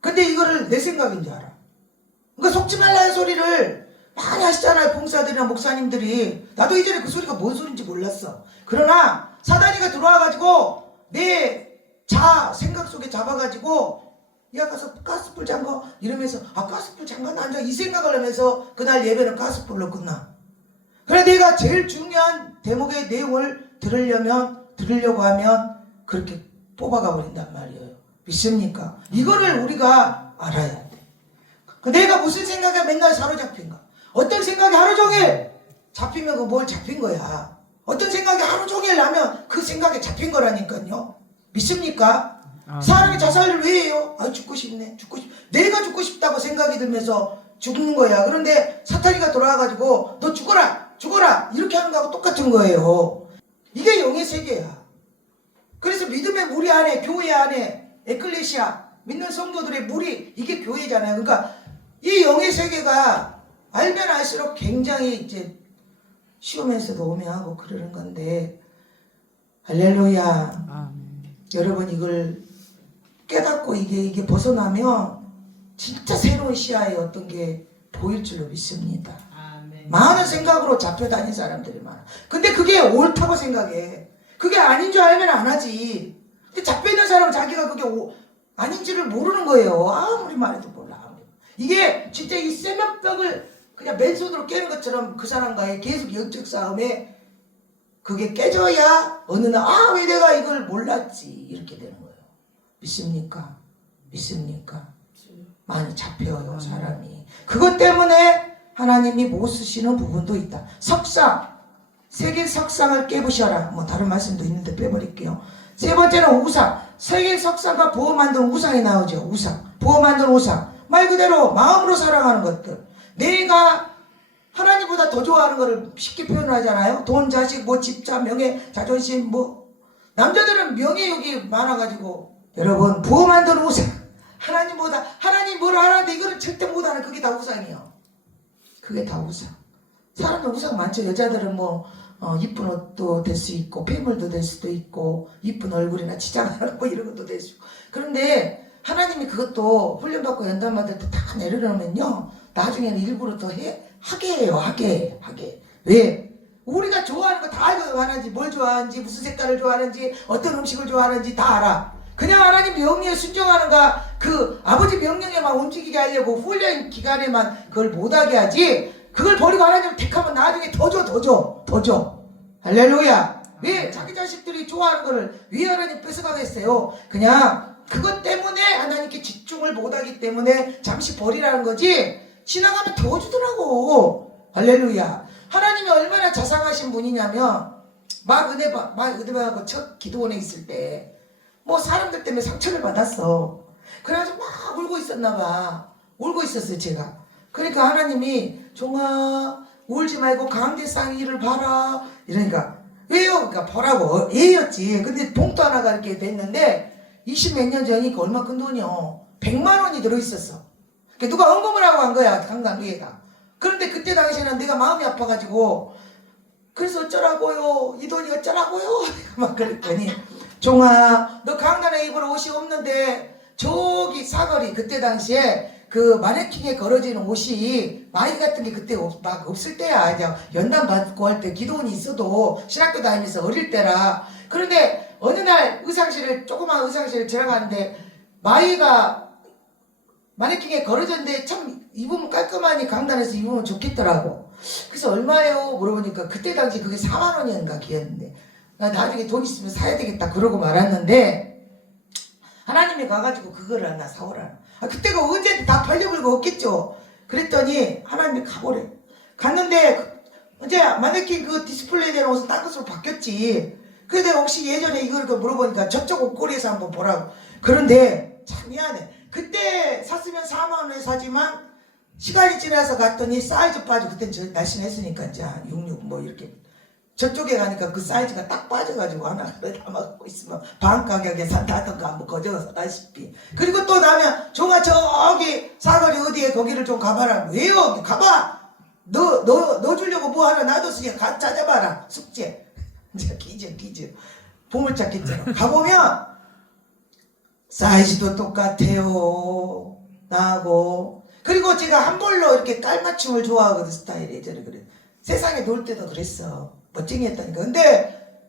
근데 이거를 내 생각인 줄 알아. 그러니까 속지 말라는 소리를 많이 하시잖아요. 봉사들이나 목사님들이. 나도 이전에 그 소리가 뭔 소리인지 몰랐어. 그러나 사단이가 들어와가지고 내 생각 속에 잡아가지고 야 가서 가스불 잠가 이러면서 가스불 잠가나 안 잠가 이 생각을 하면서 그날 예배는 가스불로 끝나. 그래 내가 제일 중요한 대목의 내용을 들으려고 하면 그렇게 뽑아가 버린단 말이에요. 믿습니까? 이거를 우리가 알아야 돼. 내가 무슨 생각에 맨날 사로잡힌가? 어떤 생각이 하루 종일 잡히면 그 뭘 잡힌 거야. 어떤 생각이 하루 종일 나면 그 생각에 잡힌 거라니까요. 믿습니까? 사람이 자살을 왜 해요? 죽고 싶네. 내가 죽고 싶다고 생각이 들면서 죽는 거야. 그런데 사탄이가 돌아와가지고 너 죽어라 이렇게 하는 거하고 똑같은 거예요. 이게 영의 세계야. 그래서 믿음의 무리 안에 교회 안에 에클레시아 믿는 성도들의 무리 이게 교회잖아요. 그러니까 이 영의 세계가 알면 알수록 굉장히 이제 쉬우면서도 오매하고 그러는 건데 할렐루야. 아멘. 여러분 이걸 깨닫고 이게 벗어나면 진짜 새로운 시야에 어떤 게 보일 줄로 믿습니다. 아멘. 많은 생각으로 잡혀 다니는 사람들이 많아. 근데 그게 옳다고 생각해. 그게 아닌 줄 알면 안 하지. 근데 잡혀 있는 사람은 자기가 그게 아닌지를 모르는 거예요. 아무리 말해도 몰라. 이게 진짜 이 세면벽을 그냥 맨손으로 깨는 것처럼 그 사람과의 계속 영적 싸움에 그게 깨져야 어느 날 왜 내가 이걸 몰랐지 이렇게 되는 거예요. 믿습니까? 믿습니까? 많이 잡혀요 사람이. 그것 때문에 하나님이 못 쓰시는 부분도 있다. 석상, 세계 석상을 깨부셔라. 뭐 다른 말씀도 있는데 빼버릴게요. 세 번째는 우상. 세계 석상과 부어 만든 우상이 나오죠. 우상, 부어 만든 우상. 말 그대로 마음으로 사랑하는 것들. 내가 하나님보다 더 좋아하는 것을 쉽게 표현하잖아요. 돈, 자식, 뭐 집자, 명예, 자존심, 뭐 남자들은 명예욕이 많아가지고 여러분 부어 만든 우상. 하나님보다 하나님 뭘 하는데 이거는 절대 못하는 그게 다 우상이에요. 그게 다 우상. 사람들 우상 많죠. 여자들은 뭐 이쁜 옷도 될 수 있고 폐물도 될 수도 있고 이쁜 얼굴이나 치장하는 뭐 이런 것도 될 수 있고. 그런데 하나님이 그것도 훈련받고 연단받을 때 다 내려놓으면요 나중에는 일부러 더 하게 해요. 하게. 왜? 우리가 좋아하는 거 다 알고 하는지 뭘 좋아하는지 무슨 색깔을 좋아하는지 어떤 음식을 좋아하는지 다 알아. 그냥 하나님 명령에 순종하는가 그 아버지 명령에만 움직이게 하려고 훈련 기간에만 그걸 못하게 하지 그걸 버리고 하나님을 택하면 나중에 더 줘. 할렐루야. 왜 자기 자식들이 좋아하는 거를 왜 하나님 뺏어가겠어요? 그냥 그것 때문에 하나님께 집중을 못하기 때문에 잠시 버리라는 거지 지나가면 더 주더라고. 할렐루야. 하나님이 얼마나 자상하신 분이냐면 막 은혜 받고 첫 기도원에 있을 때 뭐 사람들 때문에 상처를 받았어. 그래가지고 막 울고 있었나 봐. 울고 있었어요 제가. 그러니까 하나님이 종아 울지 말고 가운데 쌍이를 봐라 이러니까 왜요? 그러니까 보라고 애였지. 근데 봉투 하나가 이렇게 됐는데 20몇 년 전이니까 얼마 큰 돈이요. 100만 원이 들어있었어. 그러니까 누가 헌금을 하고 간 거야 강당 위에다. 그런데 그때 당시에는 내가 마음이 아파가지고 그래서 어쩌라고요? 이 돈이 어쩌라고요? 막 그랬더니 종아 너 강단에 입을 옷이 없는데 저기 사거리 그때 당시에 그 마네킹에 걸어지는 옷이 마이 같은 게 그때 막 없을 때야. 이제 연단 받고 할 때 기도원이 있어도 신학교 다니면서 어릴 때라. 그런데 어느 날 조그만 의상실에 들어가는데 마이가 마네킹에 걸어졌는데 참 입으면 깔끔하니 강단에서 입으면 좋겠더라고. 그래서 얼마예요? 물어보니까 그때 당시 그게 4만 원이었나 기였는데 나 나중에 돈 있으면 사야 되겠다 그러고 말았는데 하나님이 가가지고 그거를 하나 사오라. 그때가 언제 다 팔려버리고 없겠죠. 그랬더니 하나님이 가보래. 갔는데 이제 마네킹 그 디스플레이 되는 옷은 딴 것으로 바뀌었지. 그래서 내가 혹시 예전에 이걸 물어보니까 저쪽 옷걸이에서 한번 보라고. 그런데 참 미안해. 그때 샀으면 4만 원에 사지만 시간이 지나서 갔더니 사이즈 빠지고 그땐 저 날씬했으니까 이제 66 뭐 이렇게 저쪽에 가니까 그 사이즈가 딱 빠져가지고 하나를 담아갖고 있으면 반 가격에 산다던가 뭐 거저서다시피. 그리고 또 나면 종아 저기 사거리 어디에 거기를 좀 가봐라. 왜요? 가봐. 너 주려고 뭐 하나 놔뒀으니까 가 찾아봐라. 숙제. 이제 기즈 보물찾기처럼 가보면 사이즈도 똑같아요. 나하고. 그리고 제가 한 벌로 이렇게 깔맞춤을 좋아하거든. 스타일이 예전에 그래. 세상에 놀 때도 그랬어. 멋쟁이였다니까. 근데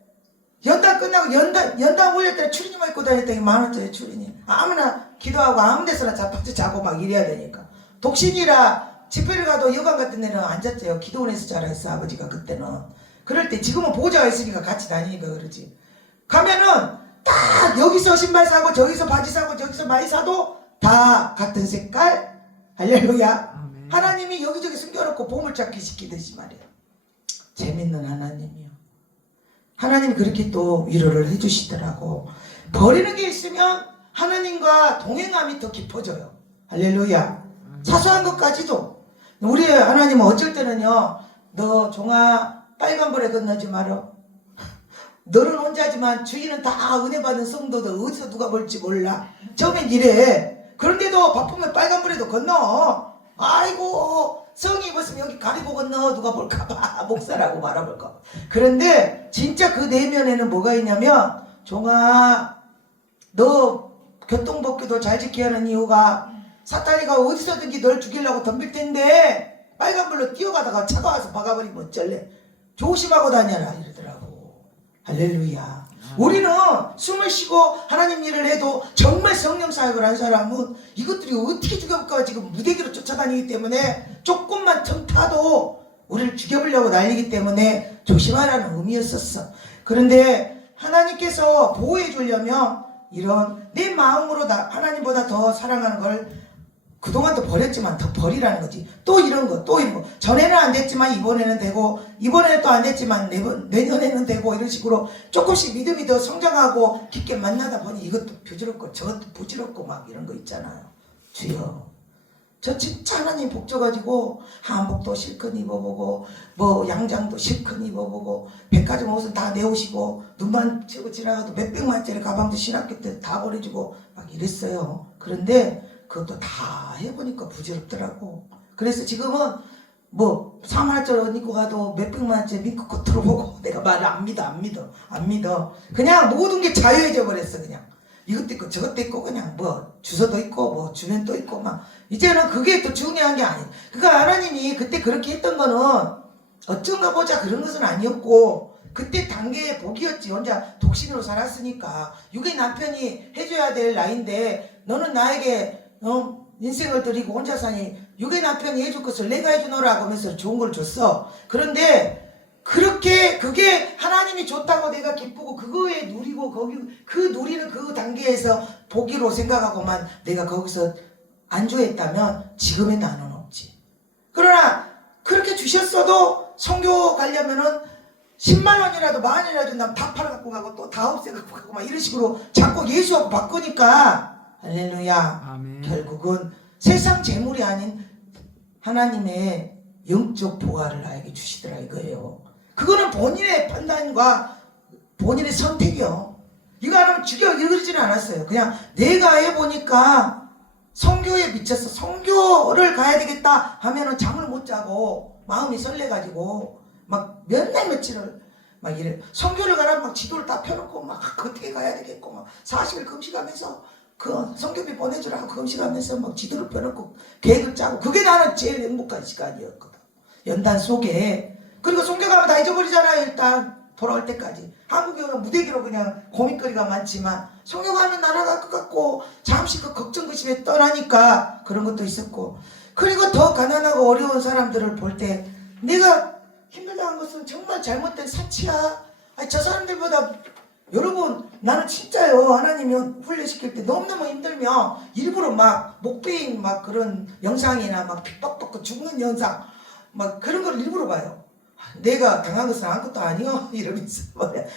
연단 끝나고 연단 올릴 때 추리닝만 입고 다녔더니 10,000원짜리 추리닝. 아무나 기도하고 아무 데서나 자고 막 이래야 되니까. 독신이라 집회를 가도 여관 같은 데는 앉았어요. 기도원에서 자라했어 아버지가 그때는. 그럴 때 지금은 보호자가 있으니까 같이 다니니까 그러지. 가면은 딱 여기서 신발 사고 저기서 바지 사고 저기서 많이 사도 다 같은 색깔. 할렐루야. 아멘. 하나님이 여기저기 숨겨놓고 보물찾기 시키듯이 말이야. 재밌는 하나님이요. 하나님이 그렇게 또 위로를 해주시더라고. 버리는 게 있으면 하나님과 동행함이 더 깊어져요. 할렐루야. 사소한 것까지도. 우리 하나님은 어쩔 때는요. 너 종아 빨간불에 건너지 마라. 너는 혼자지만 주인은 다 은혜 받은 성도들 어디서 누가 볼지 몰라. 처음엔 이래. 그런데도 바쁘면 빨간불에도 건너. 아이고 성의 입었으면 여기 가리고 건너 누가 볼까봐 목사라고 말아볼까봐. 그런데 진짜 그 내면에는 뭐가 있냐면 종아 너 교통법규도 잘 지켜야 하는 이유가 사탄이가 어디서든지 널 죽이려고 덤빌 텐데 빨간불로 뛰어가다가 차가 와서 박아버리면 어쩔래. 조심하고 다녀라 이러더라고. 할렐루야. 우리는 숨을 쉬고 하나님 일을 해도 정말 성령 사역을 한 사람은 이것들이 어떻게 죽여볼까 지금 무대기로 쫓아다니기 때문에 조금만 틈 타도 우리를 죽여보려고 날리기 때문에 조심하라는 의미였었어. 그런데 하나님께서 보호해 주려면 이런 내 마음으로 하나님보다 더 사랑하는 걸 그동안도 버렸지만 더 버리라는 거지. 또 이런 거 또 이런 거 전에는 안 됐지만 이번에는 되고 이번에는 또 안 됐지만 내년에는 되고 이런 식으로 조금씩 믿음이 더 성장하고 깊게 만나다 보니 이것도 부질없고 저것도 부질없고 막 이런 거 있잖아요. 주여 저 진짜 하나님 복 줘가지고 한복도 실컷 입어보고 뭐 양장도 실컷 입어보고 백화점 옷은 다 내오시고 눈만 치고 지나가도 몇백만짜리 가방도 신학교 때 다 보내주고 막 이랬어요. 그런데 그것도 다 해보니까 부질없더라고. 그래서 지금은 뭐 3만원짜리 옷 입고 가도 몇백만원짜리 믿고 거 들어보고 내가 말을 안 믿어. 그냥 모든 게 자유해져 버렸어. 그냥 이것도 있고 저것도 있고 그냥 뭐 주소도 있고 뭐 주변도 있고 막 이제는 그게 또 중요한 게 아니에요. 그러니까 하나님이 그때 그렇게 했던 거는 어쩐가 보자 그런 것은 아니었고 그때 단계의 복이었지. 혼자 독신으로 살았으니까 육의 남편이 해줘야 될 나이인데 너는 나에게 인생을 드리고 혼자 사니 육의 남편이 해줄 것을 내가 해주노라 하면서 좋은 걸 줬어. 그런데 그렇게 그게 하나님이 줬다고 내가 기쁘고 그거에 누리고 거기 그 누리는 그 단계에서 복이로 생각하고만 내가 거기서 안주했다면 지금의 나는 없지. 그러나 그렇게 주셨어도 선교 가려면은 10만 원이라도 만 원이라도 준다면 다 팔아갖고 가고 또 다 없애갖고 가고 막 이런 식으로 자꾸 예수하고 바꾸니까 할렐루야. 아멘. 결국은 세상 재물이 아닌 하나님의 영적 보화를 나에게 주시더라 이거예요. 그거는 본인의 판단과 본인의 선택이요. 이거 안 하면 죽여 이러지는 않았어요. 그냥 내가 해보니까 선교에 미쳤어. 선교를 가야 되겠다 하면은 잠을 못 자고 마음이 설레가지고 막 몇 날 며칠을 막 이래. 선교를 가라면 막 지도를 다 펴놓고 막 어떻게 가야 되겠고 막 40일 금식하면서 그 성경비 보내주라고 금식하면서 막 지도를 펴놓고 계획을 짜고 그게 나는 제일 행복한 시간이었거든. 연단 속에. 그리고 성교 가면 다 잊어버리잖아요. 일단 돌아올 때까지. 한국에 오면 무대기로 그냥 고민거리가 많지만 성교 가면 날아갈 것 같고 잠시 그 걱정 그 집에 떠나니까 그런 것도 있었고. 그리고 더 가난하고 어려운 사람들을 볼 때 내가 힘들다 한 것은 정말 잘못된 사치야. 아니 저 사람들보다 여러분 나는 진짜요. 하나님이 훈련시킬 때 너무너무 힘들면 일부러 막 목베인 막 그런 영상이나 막 핍박받고 죽는 영상 막 그런 걸 일부러 봐요. 내가 당한 것은 아무것도 아니요 이러면서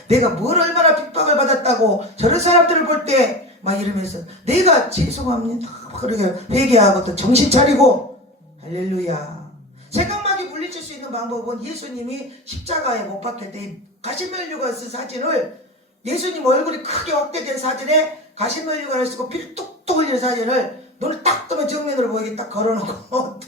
내가 뭘 얼마나 핍박을 받았다고 저런 사람들을 볼 때 막 이러면서 내가 죄송합니다 그렇게 회개하고 또 정신 차리고 할렐루야. 생각막이 물리칠 수 있는 방법은 예수님이 십자가에 못 박힐 때 가시면류관 쓴 사진을 예수님 얼굴이 크게 확대된 사진에 가시면류관을 쓰고 피를 뚝뚝 흘리는 사진을 눈을 딱 뜨면 정면으로 보이게 딱 걸어놓고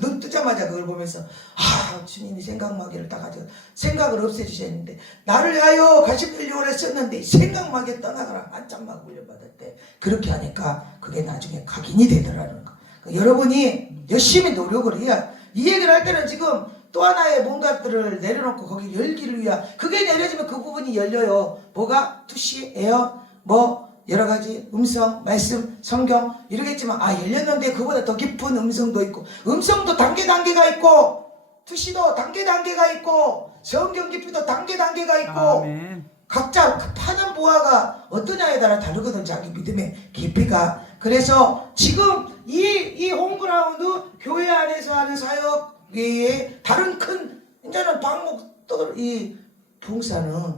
눈 뜨자마자 그걸 보면서 아 주님이 생각마귀를 딱 가지고 생각을 없애주셨는데 나를 위하여 가시면류관을 썼는데 생각마귀에 떠나가라 한참막 물려받았대. 그렇게 하니까 그게 나중에 각인이 되더라는 거. 그러니까 여러분이 열심히 노력을 해야 이 얘기를 할 때는 지금 또 하나의 뭔가들을 내려놓고 거기 열기를 위한 그게 내려지면 그 부분이 열려요. 뭐가? 투시, 에어, 뭐 여러 가지 음성, 말씀, 성경 이러겠지만 아 열렸는데 그보다 더 깊은 음성도 있고 음성도 단계가 있고 투시도 단계가 있고 성경 깊이도 단계가 있고 아멘. 각자 파는 보화가 어떠냐에 따라 다르거든. 자기 믿음의 깊이가. 그래서 지금 이 홈그라운드 교회 안에서 하는 사역 외에 다른 큰 이제는 방목들 이 부흥사는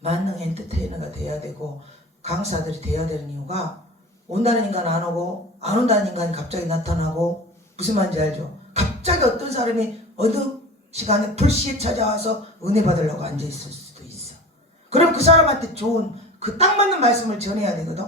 만능 엔터테이너가 돼야 되고 강사들이 돼야 되는 이유가 온다는 인간 안 오고 안 온다는 인간이 갑자기 나타나고 무슨 말인지 알죠? 갑자기 어떤 사람이 어느 시간에 불시에 찾아와서 은혜 받으려고 앉아있을 수도 있어. 그럼 그 사람한테 좋은 그 딱 맞는 말씀을 전해야 되거든.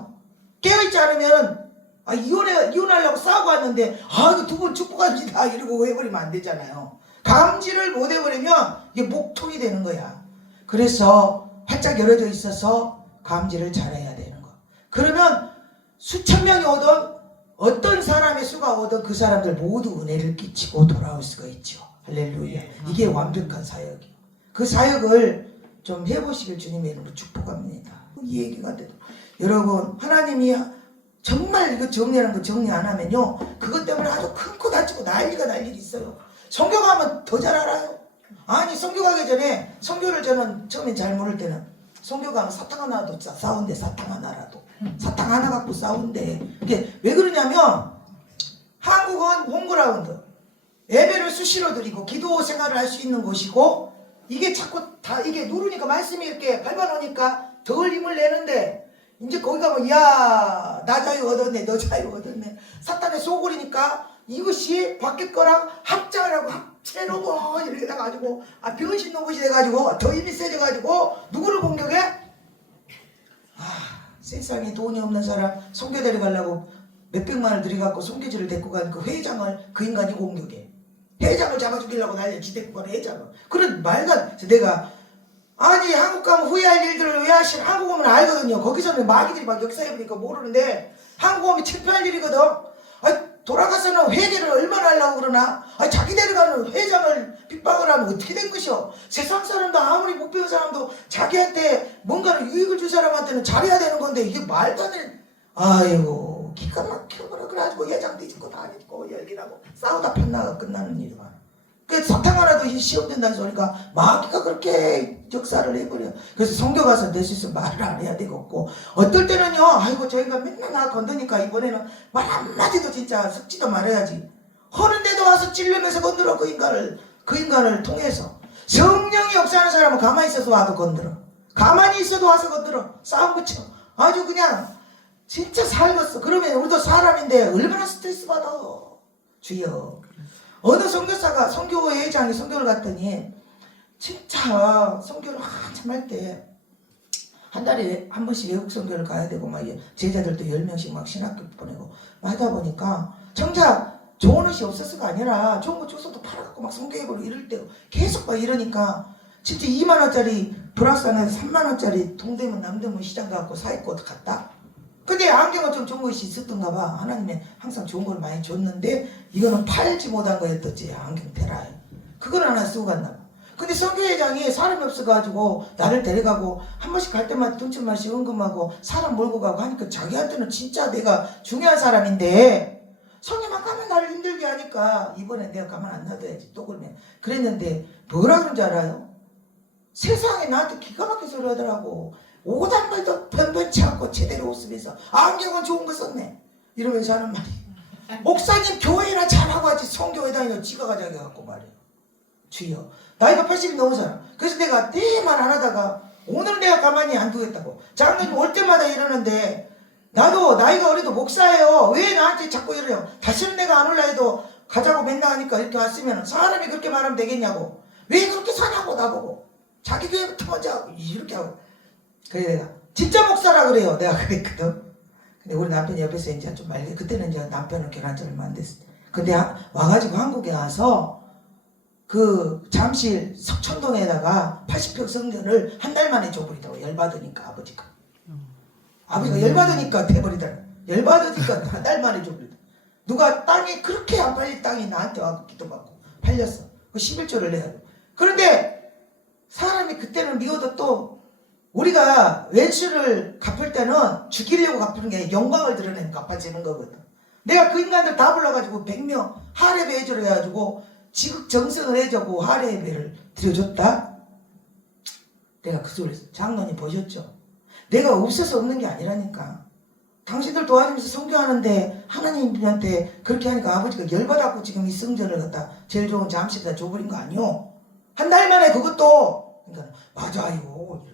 깨어있지 않으면 이혼하려고 싸우고 왔는데 해봤는데 이거 두 번 축복합니다 이러고 해버리면 안 되잖아요. 감지를 못 해버리면 이게 목통이 되는 거야. 그래서 활짝 열어져 있어서 감지를 잘해야 되는 거. 그러면 수천 명이 오던 어떤 사람의 수가 오던 그 사람들 모두 은혜를 끼치고 돌아올 수가 있죠. 할렐루야. 이게 완벽한 사역이에요. 그 사역을 좀 해보시길 주님의 이름으로 축복합니다. 이 얘기가 돼도 여러분, 하나님이 정말 이거 정리하는 거 정리 안 하면요, 그것 때문에 아주 큰 코 다치고 난리가 날 일이 있어요. 선교 가면 더 잘 알아요. 아니, 선교 가기 전에, 선교를 저는 처음에 잘 모를 때는 선교 가면 사탕 하나도 싸운대. 사탕 하나라도 사탕 하나 갖고 싸운대. 이게 왜 그러냐면 한국은 홈그라운드, 예배를 수시로 드리고 기도 생활을 할 수 있는 곳이고, 이게 자꾸 다 이게 누르니까 말씀이 이렇게 밟아놓으니까 덜 힘을 내는데, 이제 거기 가면 야, 나 자유 얻었네, 너 자유 얻었네. 사탄의 소굴이니까 이것이 밖에 거랑 합장을 하고 합체로 뭐 이렇게 돼가지고 병신 로봇이 돼가지고 더 힘이 세져가지고 누구를 공격해? 세상에 돈이 없는 사람 선교 데려가려고 몇백만을 들여갖고 선교지를 데리고 간 그 회장을 그 인간이 공격해. 회장을 잡아 죽이려고 난리야. 지데리고 간 회장을. 그런 말도 내가 아니, 한국 가면 후회할 일들을 왜 하시나? 한국 오면 알거든요. 거기서는 마귀들이 막 역사해보니까 모르는데 한국 오면 창피할 일이거든. 돌아가서는 회개를 얼마나 하려고 그러나? 자기 데려가는 회장을 핍박을 하면 어떻게 된 것이오? 세상 사람도 아무리 못 배운 사람도 자기한테 뭔가를 유익을 줄 사람한테는 잘해야 되는 건데 이게 말도 안 되는. 아이고, 기가 막혀버려. 그래가지고 회장 뒤집고 다 뒤집고 열기라고 싸우다 판나가 끝나는 일이 많아. 그 사탕 하나도 시험 된다는 소리가 마귀가 그렇게 역사를 해버려. 그래서 선교 가서 낼 수 있으면 말을 안 해야 되겠고, 어떨 때는요, 아이고 저희가 맨날 나 건드니까 이번에는 말 한마디도 진짜 섞지도 말아야지. 하는데도 와서 찔르면서 건드려. 그 인간을 통해서. 성령이 역사하는 사람은 가만히 있어서 와도 건드려. 가만히 있어도 와서 건드려. 싸움 붙여. 아주 그냥 진짜 살겠어. 그러면 우리도 사람인데 얼마나 스트레스 받아. 주여. 어느 선교사가, 선교회장이 선교를 갔더니 진짜 선교를 한참 할 때 한 달에 한 번씩 외국 선교를 가야 되고 막 제자들도 10명씩 막 신학교 보내고 하다 보니까 정작 좋은 옷이 없어서가 아니라 좋은 거 주워도 팔아갖고 막 선교해버리고 이럴 때 계속 막 이러니까 진짜 2만원짜리 불악산에서 3만원짜리 동대문 남대문 시장 가갖고 사입고 갔다. 근데 안경은 좀 좋은 것이 있었던가 봐. 하나님이 항상 좋은 걸 많이 줬는데 이거는 팔지 못한 거였던지 안경 테라에. 그걸 하나 쓰고 갔나 봐. 근데 선교회장이 사람이 없어가지고 나를 데려가고 한 번씩 갈 때마다 돈천만씩 헌금하고 사람 몰고 가고 하니까 자기한테는 진짜 내가 중요한 사람인데 성님만 가면 나를 힘들게 하니까 이번엔 내가 가만 안 놔둬야지 또 그러면 그랬는데 뭐라 그런 줄 알아요? 세상에 나한테 기가 막힌 소리 하더라고. 옷 한 벌도 변변치 않고 제대로 옷 쓰면서 안경은 좋은 거 썼네 이러면서 하는 말이. 목사님 교회나 잘하고 하지 성교회 다니고 지가 가자게 갖고 말이야. 주여, 나이가 80이 넘어잖아. 그래서 내가 때만 안 하다가 오늘 내가 가만히 안 두겠다고. 장로님 올 때마다 이러는데 나도 나이가 어려도 목사예요. 왜 나한테 자꾸 이러냐고. 다시는 내가 안 올라 해도 가자고 맨날 하니까 이렇게 왔으면 사람이 그렇게 말하면 되겠냐고. 왜 그렇게 사냐고 나보고. 자기 교회부터 먼저 하고 이렇게 하고. 그래 내가 진짜 목사라 그래요. 내가 그랬거든. 근데 우리 남편이 옆에서 이제 좀 말게. 그때는 이제 남편은 결혼 지 얼마 안 됐어. 근데 와가지고 한국에 와서 그 잠실 석천동에다가 80평 성전을 한 달 만에 줘버리더라고. 열받으니까 아버지가. 아버지가 열받으니까 돼버리더라. 열받으니까 한 달 만에 줘버리더라. 누가 땅이 그렇게 안 팔릴 땅이 나한테 와서 기도받고 팔렸어. 그 11조를 내야 돼. 그런데 사람이 그때는 미워도 또 우리가 왼수를 갚을 때는 죽이려고 갚는 게 영광을 드러내면 갚아지는 거거든. 내가 그 인간들 다 불러가지고 100명 하례배 해주려 해가지고 지극정성을 해주고 하례배를 드려줬다. 내가 그 소리 했어. 장로님 보셨죠? 내가 없어서 없는 게 아니라니까. 당신들 도와주면서 선교하는데 하나님한테 그렇게 하니까 아버지가 열받았고 지금 이 성전을 갖다 제일 좋은 잠실에다 줘버린 거 아니오? 한 달 만에 그것도. 그러니까 맞아요.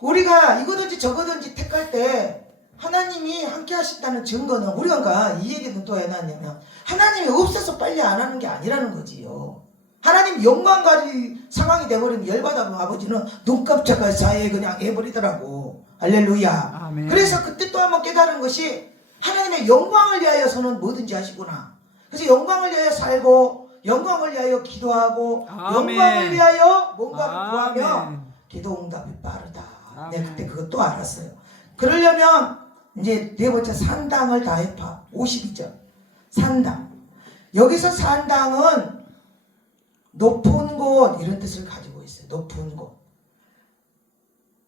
우리가 이거든지 저거든지 택할 때 하나님이 함께 하신다는 증거는 우리가 그러니까 이 얘기는 또 해놨냐면 하나님이 없어서 빨리 안 하는 게 아니라는 거지요. 하나님 영광 가질 상황이 돼버리면 열받아서 아버지는 눈 깜짝할 사이에 그냥 해버리더라고. 할렐루야. 아멘. 그래서 그때 또 한번 깨달은 것이 하나님의 영광을 위하여서는 뭐든지 하시구나. 그래서 영광을 위하여 살고 영광을 위하여 기도하고 아멘. 영광을 위하여 뭔가를 아멘. 구하면 기도 응답이 빠르다. 아멘. 내가 그때 그것도 알았어요. 그러려면 이제 네 번째 산당을 다 해파. 52절 산당. 여기서 산당은 높은 곳 이런 뜻을 가지고 있어요. 높은 곳.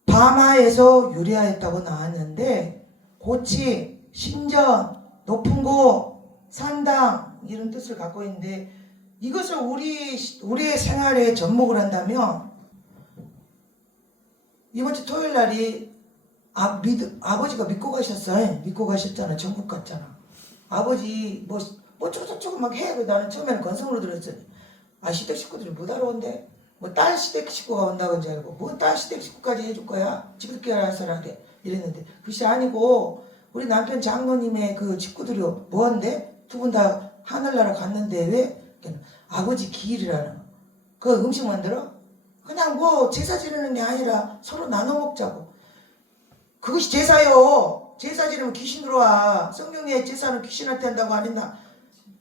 바마에서 유래하였다고 나왔는데 고치, 신전, 높은 곳, 산당 이런 뜻을 갖고 있는데 이것을 우리의 생활에 접목을 한다면 이번 주 토요일 날이 아버지가 믿고 가셨어요. 믿고 가셨잖아. 전국 갔잖아. 아버지 뭐 쪼쪼쪼 막 해. 나는 처음에는 건성으로 들었어요. 아 시댁 식구들이 못 알아온대. 뭐 딸 시댁 식구가 온다고 줄 알고 뭐 딸 시댁 식구까지 해줄 거야? 지극히 알아서 하게 이랬는데 그것이 아니고 우리 남편 장로님의 그 식구들이 뭐한대? 두 분 다 하늘나라 갔는데 왜? 아버지 기일이라는 그 음식 만들어? 그냥 뭐 제사 지내는 게 아니라 서로 나눠 먹자고. 그것이 제사요. 제사 지내면 귀신 들어와. 성경에 제사는 귀신한테 한다고 안 했나?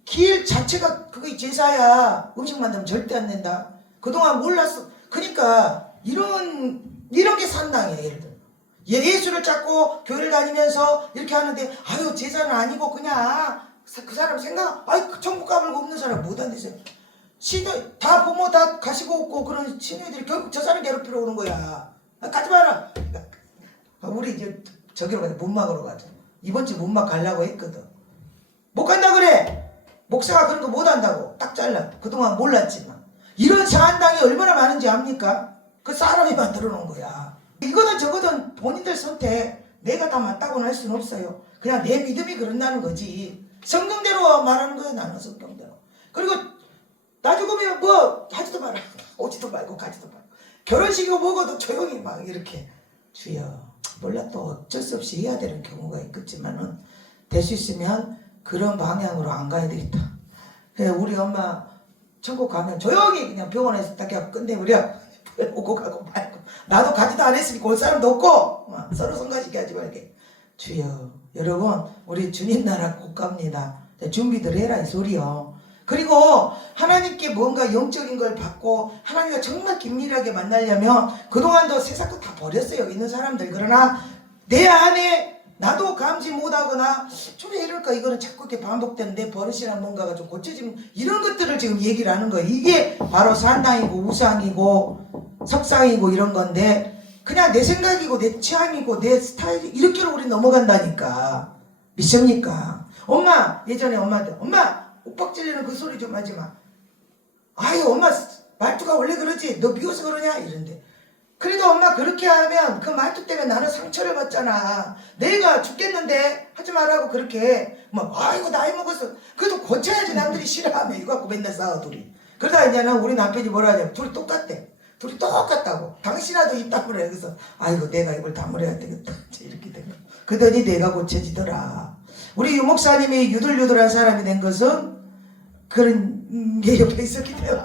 길 자체가 그게 제사야. 음식 만들면 절대 안 된다. 그동안 몰랐어. 그러니까 이런 게 산당이에요. 예를 들어 예수를 찾고 교회를 다니면서 이렇게 하는데 아유 제사는 아니고 그냥 그 사람 생각 아이 천국 가물고 없는 사람 못 한대세요. 시도 다 부모 다 가시고 없고 그런 시누이들이 결국 저 사람 괴롭히러 오는 거야. 가지 마라. 우리 이제 저기로 가자. 문막으로 가자. 이번 주 문막 가려고 했거든. 못 간다 그래. 목사가 그런 거 못 한다고 딱 잘라. 그동안 몰랐지만 이런 산당이 얼마나 많은지 압니까? 그 사람이 만들어 놓은 거야. 이거든 저거든 본인들 선택. 내가 다 맞다고는 할 수는 없어요. 그냥 내 믿음이 그런다는 거지. 성경대로 말하는 거야. 나는 성경대로. 그리고 나 죽으면 뭐 하지도 마라. 오지도 말고 가지도 말고. 결혼식이고 뭐고도 조용히 막 이렇게. 주여 몰라 또 어쩔 수 없이 해야 되는 경우가 있겠지만은 될 수 있으면 그런 방향으로 안 가야 되겠다. 그래 우리 엄마 천국 가면 조용히 그냥 병원에서 딱 끝내버려. 오고 가고 말고 나도 가지도 안 했으니까 올 사람도 없고 서로 성가시게 하지 말게. 주여 여러분 우리 주님 나라 곧 갑니다. 준비들 해라 이 소리요. 그리고 하나님께 뭔가 영적인 걸 받고 하나님과 정말 긴밀하게 만나려면 그동안도 세상도 다 버렸어요. 여기 있는 사람들. 그러나 내 안에 나도 감지 못하거나 좀 이럴까 이거는 자꾸 이렇게 반복되는데 버릇이나 뭔가가 좀 고쳐지면 이런 것들을 지금 얘기를 하는 거예요. 이게 바로 산당이고 우상이고 석상이고 이런 건데 그냥 내 생각이고 내 취향이고 내 스타일이 이렇게로 우리 넘어간다니까. 믿습니까? 엄마 예전에 엄마한테 엄마 옥박질리는 그 소리 좀 하지 마. 아유 엄마 말투가 원래 그러지 너 미워서 그러냐 이런데 그래도 엄마 그렇게 하면 그 말투 때문에 나는 상처를 받잖아. 내가 죽겠는데 하지 말라고 그렇게 막 아이고 나이 먹었어. 그래도 고쳐야지 남들이 싫어하면 이거 갖고 맨날 싸워 둘이. 그러다 이제는 우리 남편이 뭐라 하냐면 둘이 똑같대. 둘이 똑같다고. 당신아도 입 다물어야 그래서 아이고 내가 이걸 다물어야 되겠다. 이렇게 된 거. 그러더니 내가 고쳐지더라. 우리 유목사님이 유들유들한 사람이 된 것은 그런 게 옆에 있었기 때문에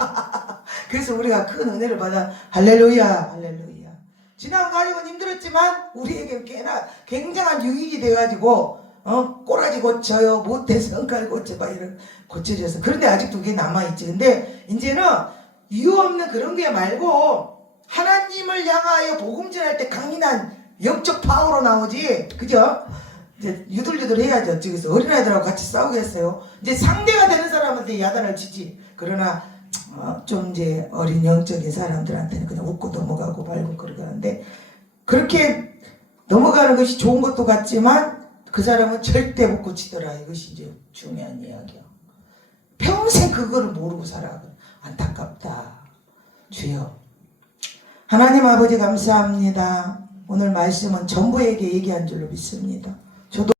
그래서 우리가 큰 은혜를 받아 할렐루야 할렐루야. 지나온 가지고는 힘들었지만 우리에게 굉장한 유익이 돼가지고 꼬라지 고쳐요 못해서 성깔 고쳐봐 이런 고쳐져서 그런데 아직도 그게 남아있지. 근데 이제는 이유 없는 그런 게 말고 하나님을 향하여 복음 전할 때 강인한 영적 파워로 나오지. 그죠? 이제 유들유들 해야죠. 그래서 어린아이들하고 같이 싸우겠어요. 이제 상대가 되는 사람한테 야단을 치지. 그러나 좀 이제 어린 영적인 사람들한테는 그냥 웃고 넘어가고 말고 그러는데 그렇게 넘어가는 것이 좋은 것도 같지만 그 사람은 절대 못 고치더라. 이것이 이제 중요한 이야기야. 평생 그거를 모르고 살아. 안타깝다. 주여 하나님 아버지 감사합니다. 오늘 말씀은 전부에게 얘기한 줄로 믿습니다. 저도